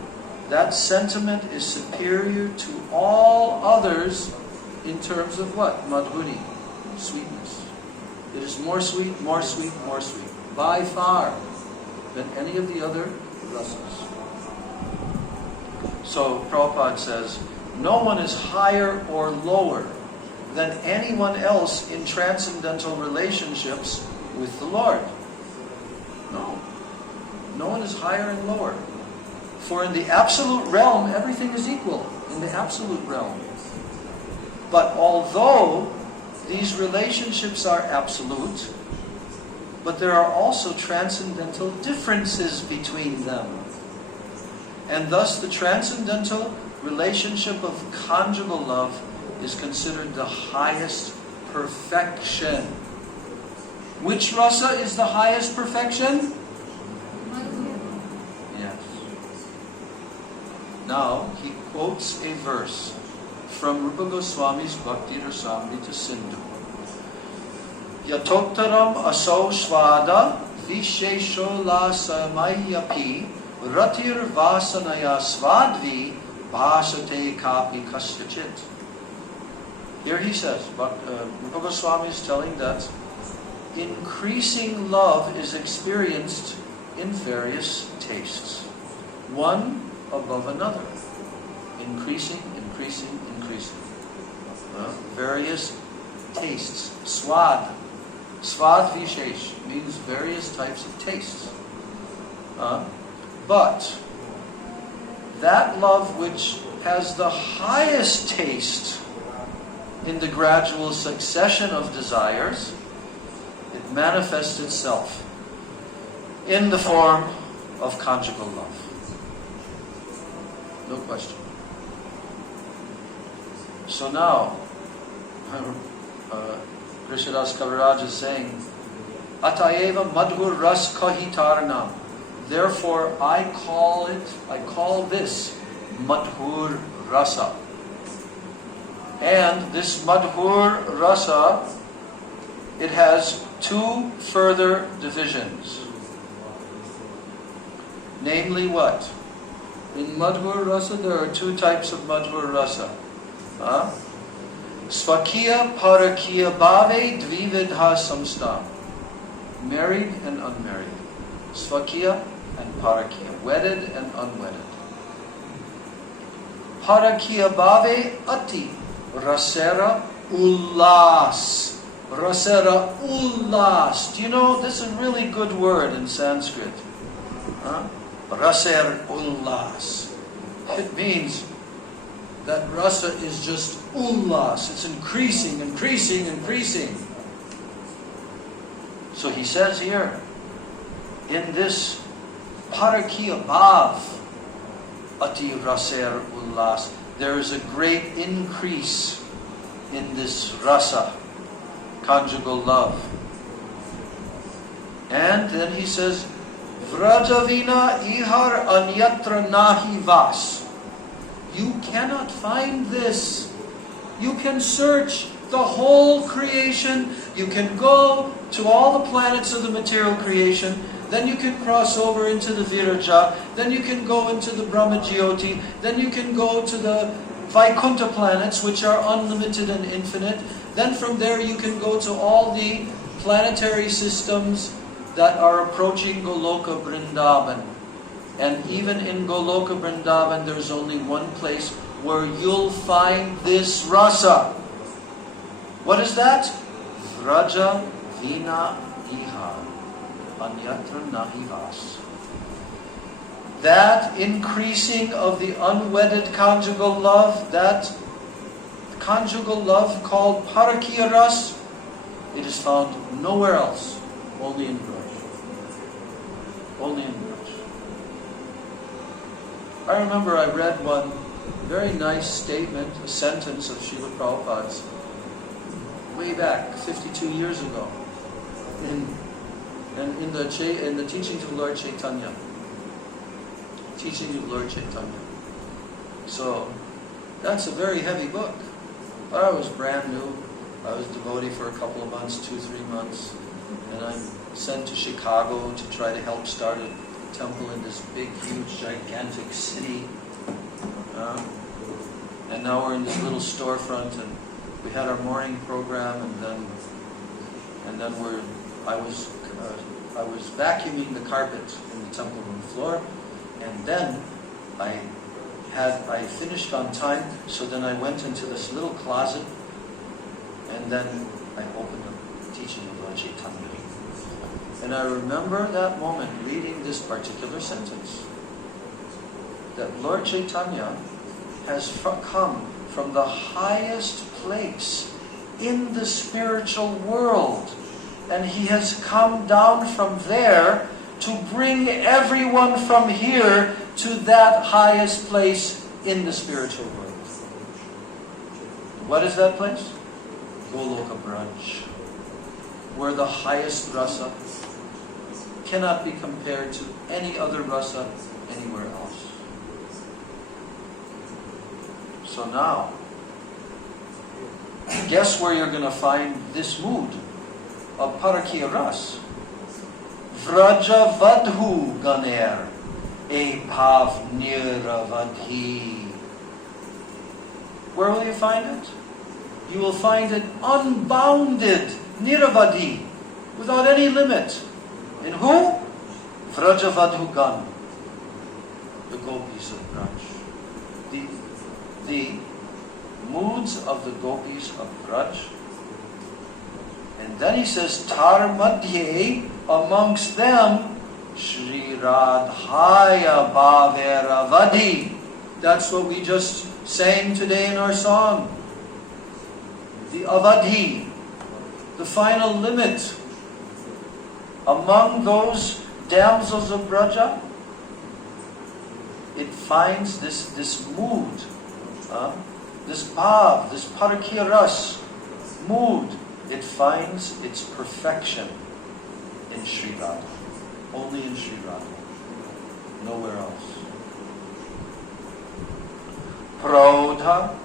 That sentiment is superior to all others in terms of what? Madhuri. Sweetness. It is more sweet, more sweet, more sweet. By far than any of the other rasas. So Prabhupada says, no one is higher or lower than anyone else in transcendental relationships with the Lord. No. No one is higher and lower. For in the absolute realm, everything is equal. In the absolute realm. But although these relationships are absolute, but there are also transcendental differences between them. And thus the transcendental relationship of conjugal love is considered the highest perfection. Which rasa is the highest perfection? Yes. Now, he quotes a verse from Rupa Goswami's Bhakti Rasamrita Sindhu. Yatoktaram aso svada vishesho la samayapi ratir vasanaya svadvi bhasate kapi kasyachit. Here he says, Rupa Goswami is telling that increasing love is experienced in various tastes, one above another. Increasing. Various tastes. Swad vishesh means various types of tastes. But that love which has the highest taste in the gradual succession of desires, it manifests itself in the form of conjugal love. No question. So now, Krishnadas Kaviraj is saying, Atayeva madhur ras kahitarnam. Therefore, I call this madhur rasa. And this madhur rasa, it has two further divisions. Namely what? In madhur rasa, there are two types of madhur rasa. Svakiya parakiya bhave dvividha samsta. Married and unmarried. Svakiya and parakiya. Wedded and unwedded. Parakiya bhave ati. Rasera ullas. Rasera ullas. Do you know, this is a really good word in Sanskrit. Raser ullas. It means that rasa is just ullas. It's increasing. So he says here, in this parakiya bhav, ati raser ullas, there is a great increase in this rasa, conjugal love. And then he says, Vrajavina ihar anyatra nahi vas. You cannot find this. You can search the whole creation. You can go to all the planets of the material creation. Then you can cross over into the Viraja. Then you can go into the Brahmajyoti. Then you can go to the Vaikuntha planets, which are unlimited and infinite. Then from there you can go to all the planetary systems that are approaching Goloka Vrindavan. And even in Goloka Vrindavan, there's only one place where you'll find this rasa. What is that? Vraja Vina Iha Anyatra Nahivas. That increasing of the unwedded conjugal love, that conjugal love called Parakiya Ras, it is found nowhere else, only in Braj. Only in Braj. I remember I read one very nice statement, a sentence of Srila Prabhupada's way back, 52 years ago, in the teachings of Lord Chaitanya. Teachings of Lord Chaitanya. So, that's a very heavy book. But I was brand new. I was devotee for a couple of months, 2-3 months. And I'm sent to Chicago to try to help start a temple in this big, huge, gigantic city. And now we're in this little storefront, and we had our morning program, and then I was vacuuming the carpet in the temple room floor, and then I finished on time, so then I went into this little closet, and then I opened the teaching of Lord Chaitanya. And I remember that moment reading this particular sentence, that Lord Chaitanya has come from the highest place in the spiritual world, and he has come down from there to bring everyone from here to that highest place in the spiritual world. What is that place? Goloka Braj, where the highest rasa cannot be compared to any other rasa anywhere else. So now, guess where you're going to find this mood of Parakiya Ras? Vraja Vadhu Ganer E Bhav Niravadhi. Where will you find it? You will find it unbounded, Niravadhi, without any limit. In who? Vraja Vadhu Gan, the gopis of Braj. The moods of the gopis of Braj. And then he says, Tar Madhye, amongst them, Shri Radhaya Bhavera Vadhi. That's what we just sang today in our song. The Avadhi, the final limit. Among those damsels of Braja, it finds this mood, this bhav, this Parakiya Ras mood. It finds its perfection in Sri Radha. Only in Sri Radha. Nowhere else. Praudha,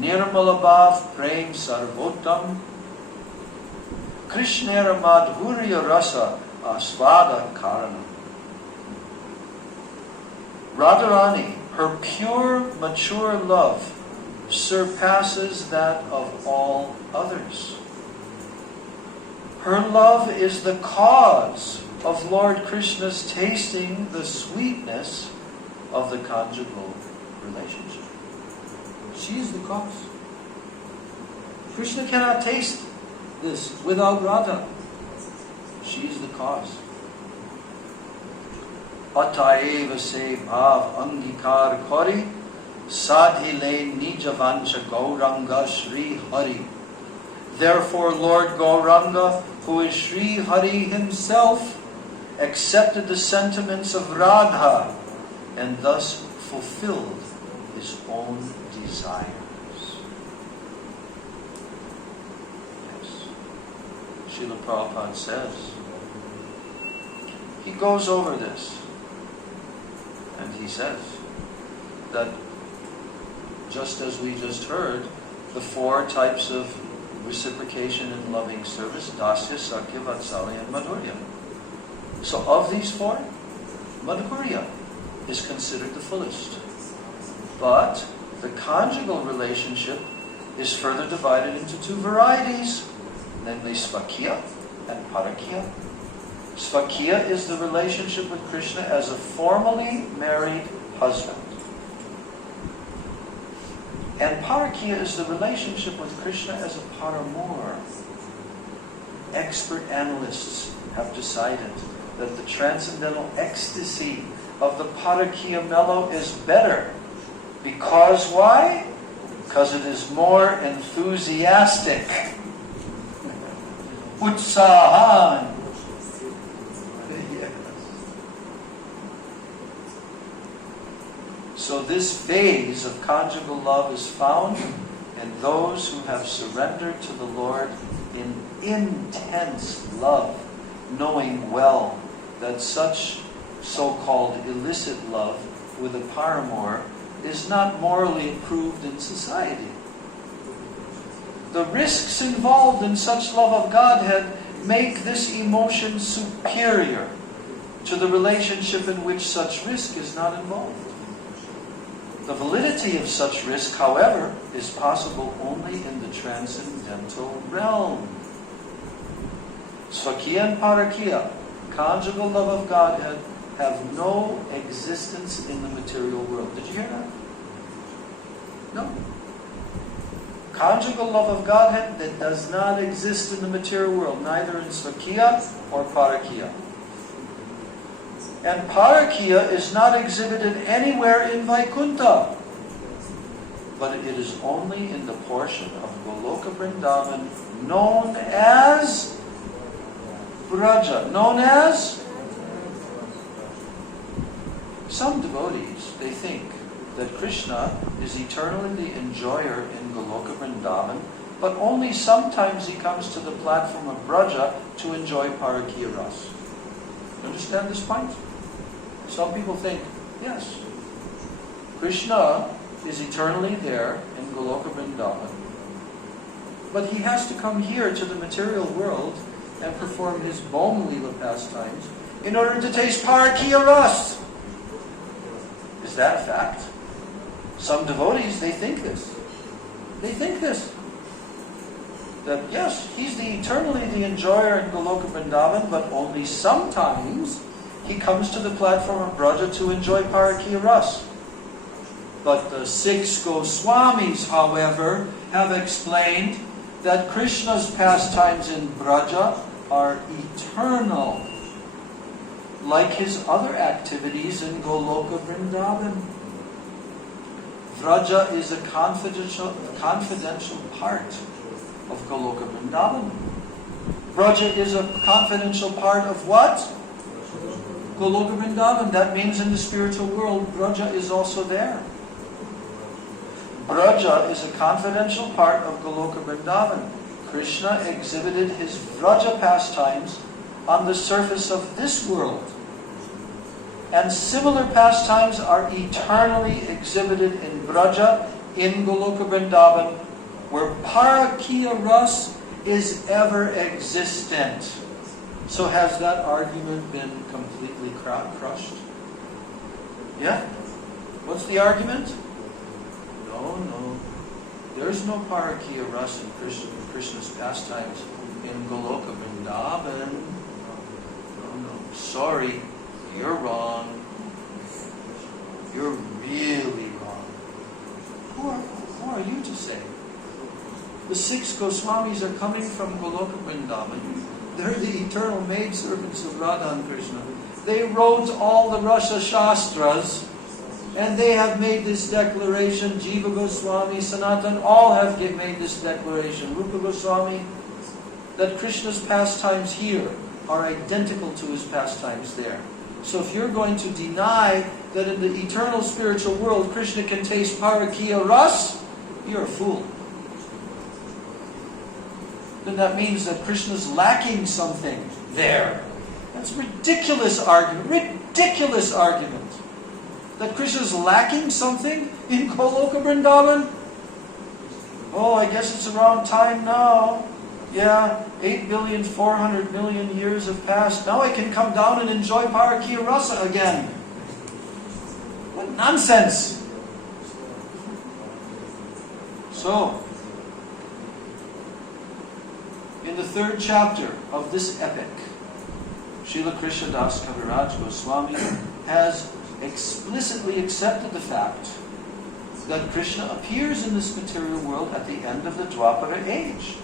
Nirmalabhav Prem Sarvotam, Krishnera Madhurya Rasa Asvada Karana. Radharani, her pure, mature love surpasses that of all others. Her love is the cause of Lord Krishna's tasting the sweetness of the conjugal relationship. She is the cause. Krishna cannot taste this without Radha. She is the cause. Ataeva se bhav angikar kari sadhile nijavancha Gauranga Sri Hari. Therefore Lord Gauranga, who is Sri Hari himself, accepted the sentiments of Radha and thus fulfilled his own desires. Yes. Srila Prabhupada says, he goes over this. And he says that just as we just heard, the 4 types of reciprocation in loving service, dasya, sakya, vatsalya, and madhurya. So of these 4, madhurya is considered the fullest. But the conjugal relationship is further divided into 2 varieties, namely svakya and parakya. Svakya is the relationship with Krishna as a formally married husband. And parakya is the relationship with Krishna as a paramour. Expert analysts have decided that the transcendental ecstasy of the parakya mellow is better. Because why? Because it is more enthusiastic. Utsahan. So this phase of conjugal love is found in those who have surrendered to the Lord in intense love, knowing well that such so-called illicit love with a paramour is not morally approved in society. The risks involved in such love of Godhead make this emotion superior to the relationship in which such risk is not involved. The validity of such risk, however, is possible only in the transcendental realm. Svakya and parakya, conjugal love of Godhead, have no existence in the material world. Did you hear that? No. Conjugal love of Godhead that does not exist in the material world, neither in svakya or parakya. And parakya is not exhibited anywhere in Vaikuntha, but it is only in the portion of Goloka Vrindavan known as Braja. Known as? Some devotees, they think that Krishna is eternally the enjoyer in Goloka Vrindavan, but only sometimes he comes to the platform of Braja to enjoy parakya ras. You understand this point? Some people think, yes, Krishna is eternally there in Goloka Vrindavan, but he has to come here to the material world and perform his Bhoma Leela pastimes in order to taste parakya ras. Is that a fact? Some devotees, they think this. They think this. That yes, he's eternally the enjoyer in Goloka Vrindavan, but only sometimes he comes to the platform of Braja to enjoy parakya ras. But the 6 Goswamis, however, have explained that Krishna's pastimes in Braja are eternal, like his other activities in Goloka Vrindavan. Braja is a confidential part of Goloka Vrindavan. Braja is a confidential part of what? Goloka Vrindavan. That means in the spiritual world, Braja is also there. Braja is a confidential part of Goloka Vrindavan. Krishna exhibited his Braja pastimes on the surface of this world. And similar pastimes are eternally exhibited in Braja, in Goloka Vrindavan, where parakya ras is ever existent. So has that argument been completely crushed? Yeah? What's the argument? No. There's no parakya ras in Krishna's pastimes in Goloka Vrindavan. No. Sorry, you're wrong. You're really wrong. Who are you to say? The 6 Goswamis are coming from Goloka Vrindavan. They're the eternal maidservants of Radha and Krishna. They wrote all the Rasa Shastras, and they have made this declaration. Jiva Goswami, Sanatan, all have made this declaration. Rupa Goswami, that Krishna's pastimes here are identical to his pastimes there. So if you're going to deny that in the eternal spiritual world Krishna can taste parakya ras, you're a fool. Then that means that Krishna's lacking something there. That's a ridiculous argument. Ridiculous argument. That Krishna is lacking something in Goloka Vrindavan? Oh, I guess it's around time now. Yeah, 8,400,000,000 years have passed. Now I can come down and enjoy Parakiya Rasa again. What nonsense! So, in the 3rd chapter of this epic, Srila Krishnadas Kaviraj Goswami has explicitly accepted the fact that Krishna appears in this material world at the end of the Dwapara age,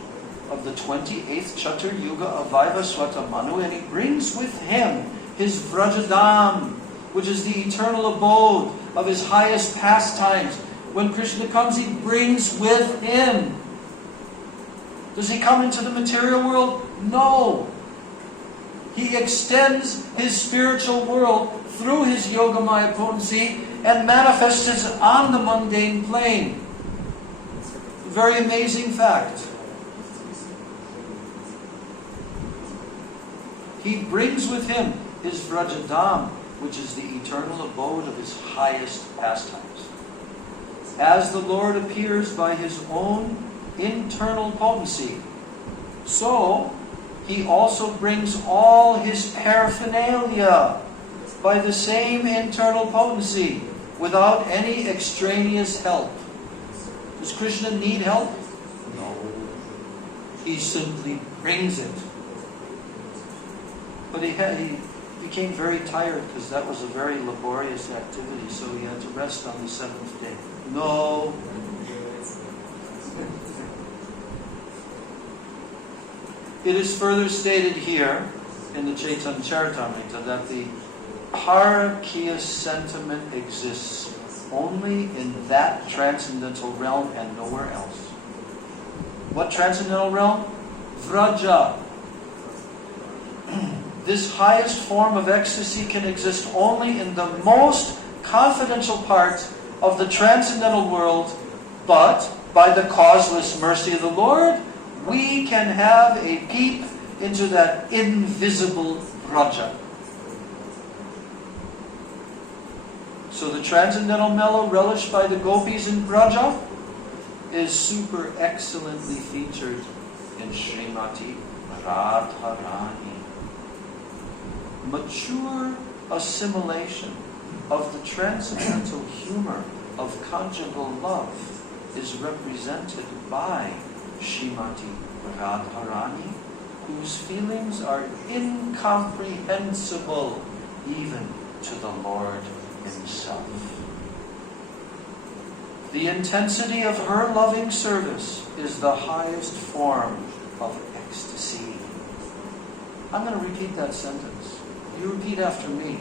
of the 28th Chatur Yuga of Vaivaswata Manu, and he brings with him his Vrajadam, which is the eternal abode of his highest pastimes. When Krishna comes, he brings with him. Does he come into the material world? No. He extends his spiritual world through his Yogamaya potency and manifests it on the mundane plane. A very amazing fact. He brings with him his Vrajadam, which is the eternal abode of his highest pastimes. As the Lord appears by his own internal potency, so he also brings all his paraphernalia by the same internal potency, without any extraneous help. Does Krishna need help? No. He simply brings it. But he became very tired because that was a very laborious activity, so he had to rest on the 7th day. No. It is further stated here in the Chaitanya Charitamrita that the Parakiya sentiment exists only in that transcendental realm and nowhere else. What transcendental realm? Vraja. This highest form of ecstasy can exist only in the most confidential part of the transcendental world, but by the causeless mercy of the Lord, we can have a peep into that invisible Vraja. So the transcendental mellow relished by the gopis in Vraja is super excellently featured in Srimati Radharani. Mature assimilation of the transcendental humor of conjugal love is represented by Srimati Radharani, whose feelings are incomprehensible even to the Lord himself. The intensity of her loving service is the highest form of ecstasy. I'm going to repeat that sentence. You repeat after me.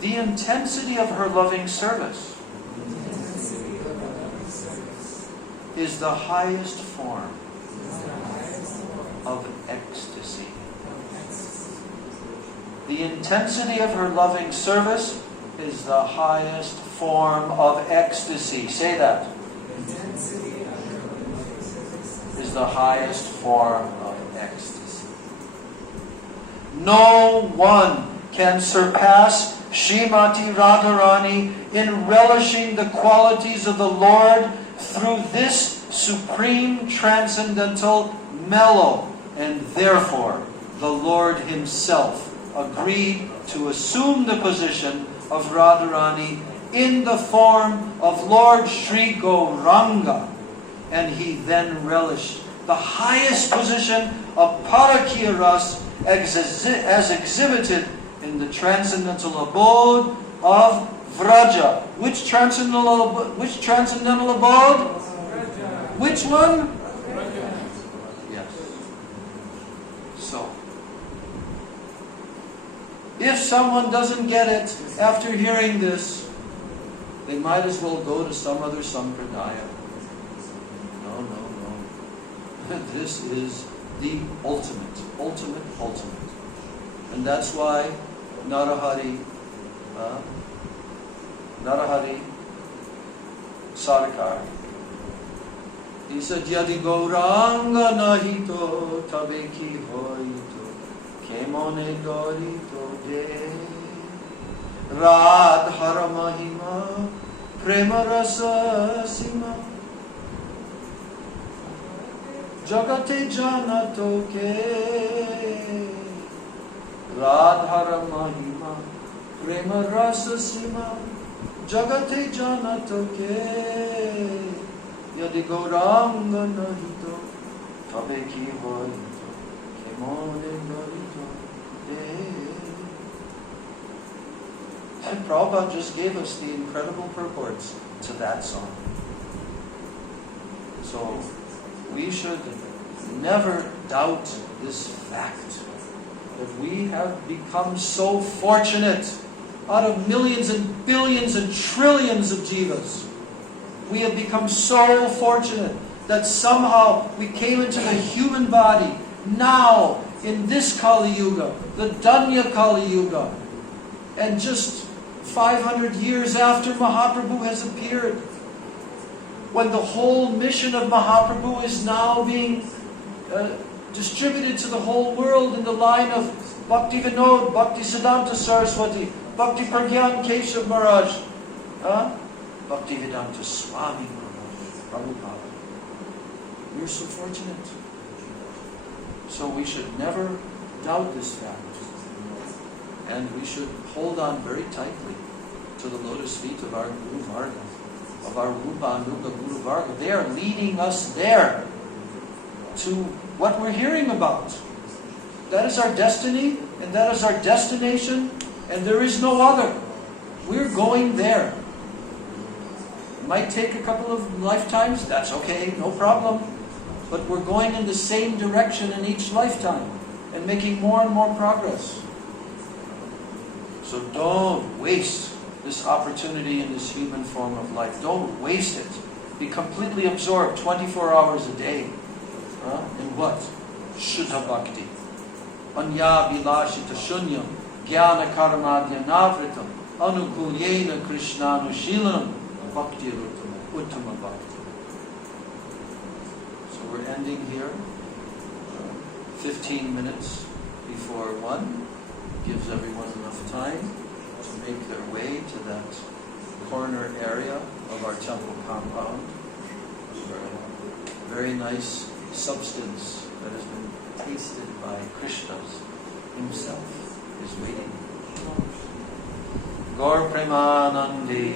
The intensity of her loving service is the highest form of ecstasy. The intensity of her loving service is the highest form of ecstasy. Say that. Is the highest form of ecstasy. No one can surpass Srimati Radharani in relishing the qualities of the Lord through this supreme transcendental mellow, and therefore the Lord himself agreed to assume the position of Radharani in the form of Lord Sri Gauranga, and he then relished the highest position of Parakiya Ras as exhibited in the transcendental abode of Vraja. Which transcendental abode? Which one? Yes. So, if someone doesn't get it after hearing this, they might as well go to some other sampradaya. No. This is the ultimate. And that's why Narahari Sarkar, he said, Yadi Gauranga Nahito Tabe ki hoito Kemone Dorito De Radhara Mahima Prema Rasa Sima Jagate Jana Toke Radhara Mahima Prema Rasa Sima Jagate Jana Toke Yadi Gauranga Nahito Tabe Ki Hoito Kemone Dorito De. And Prabhupada just gave us the incredible purports to that song. So we should never doubt this fact that we have become so fortunate out of millions and billions and trillions of jivas. We have become so fortunate that somehow we came into the human body now in this Kali Yuga, the Danya Kali Yuga, and just 500 years after Mahaprabhu has appeared, when the whole mission of Mahaprabhu is now being distributed to the whole world in the line of Bhakti Vinod, Bhakti Siddhanta Saraswati, Bhakti Pragyan Keshav Maharaj, Bhakti Vedanta Swami Maharaj, Prabhupada. We're so fortunate. So we should never doubt this fact. And we should hold on very tightly to the lotus feet of our Guru Varga, of our Rupa Anuga Guru Varga. They are leading us there to what we're hearing about. That is our destiny, and that is our destination, and there is no other. We're going there. It might take a couple of lifetimes, that's okay, no problem. But we're going in the same direction in each lifetime and making more and more progress. So don't waste this opportunity in this human form of life. Don't waste it. Be completely absorbed 24 hours a day. In what? Shuddha Bhakti. Anya Vilashita Shunyam Jnana Karmadya Navritam Anukulyena Krishnanushilanam Bhakti Uttama Bhakti. So we're ending here. 15 minutes before 1. Gives everyone enough time to make their way to that corner area of our temple compound, where a very nice substance that has been tasted by Krishna himself is waiting. Gaur Premanandi.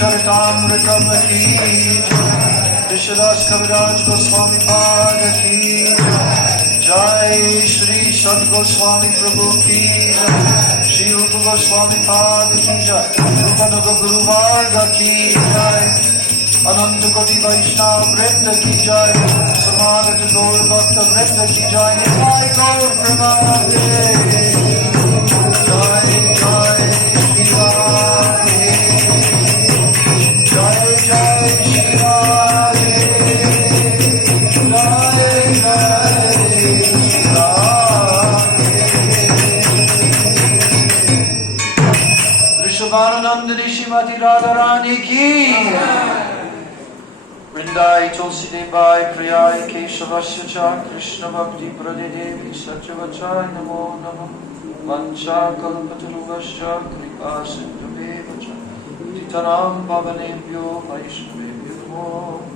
Charitamritam की ऋषिदास कविराज गोस्वामी पाद की जय श्री सद्गोस्वामी प्रभु की श्री रूप गोस्वामी पाद की जय रूपानुग गुरुवार्ग की जय अनंत कोटि वैष्णव वृंद की जय समागत गौर भक्त वृंद की जय निताय गौर प्रेमानंदे जय जय शिवाय जय जय शिवाय ऋषभानंदिनी श्रीमती राधा रानी की वृंदाई तुलसी देवाय प्रियाय केशवस्य च कृष्ण भक्ति प्रदे देवी सच्चवचाय नमो नमः वंशा कल्पतरुभ्यश्च कृपा सिन्धुभ्येव च पतितानां पावनेभ्यो वैष्णवेभ्यो नमो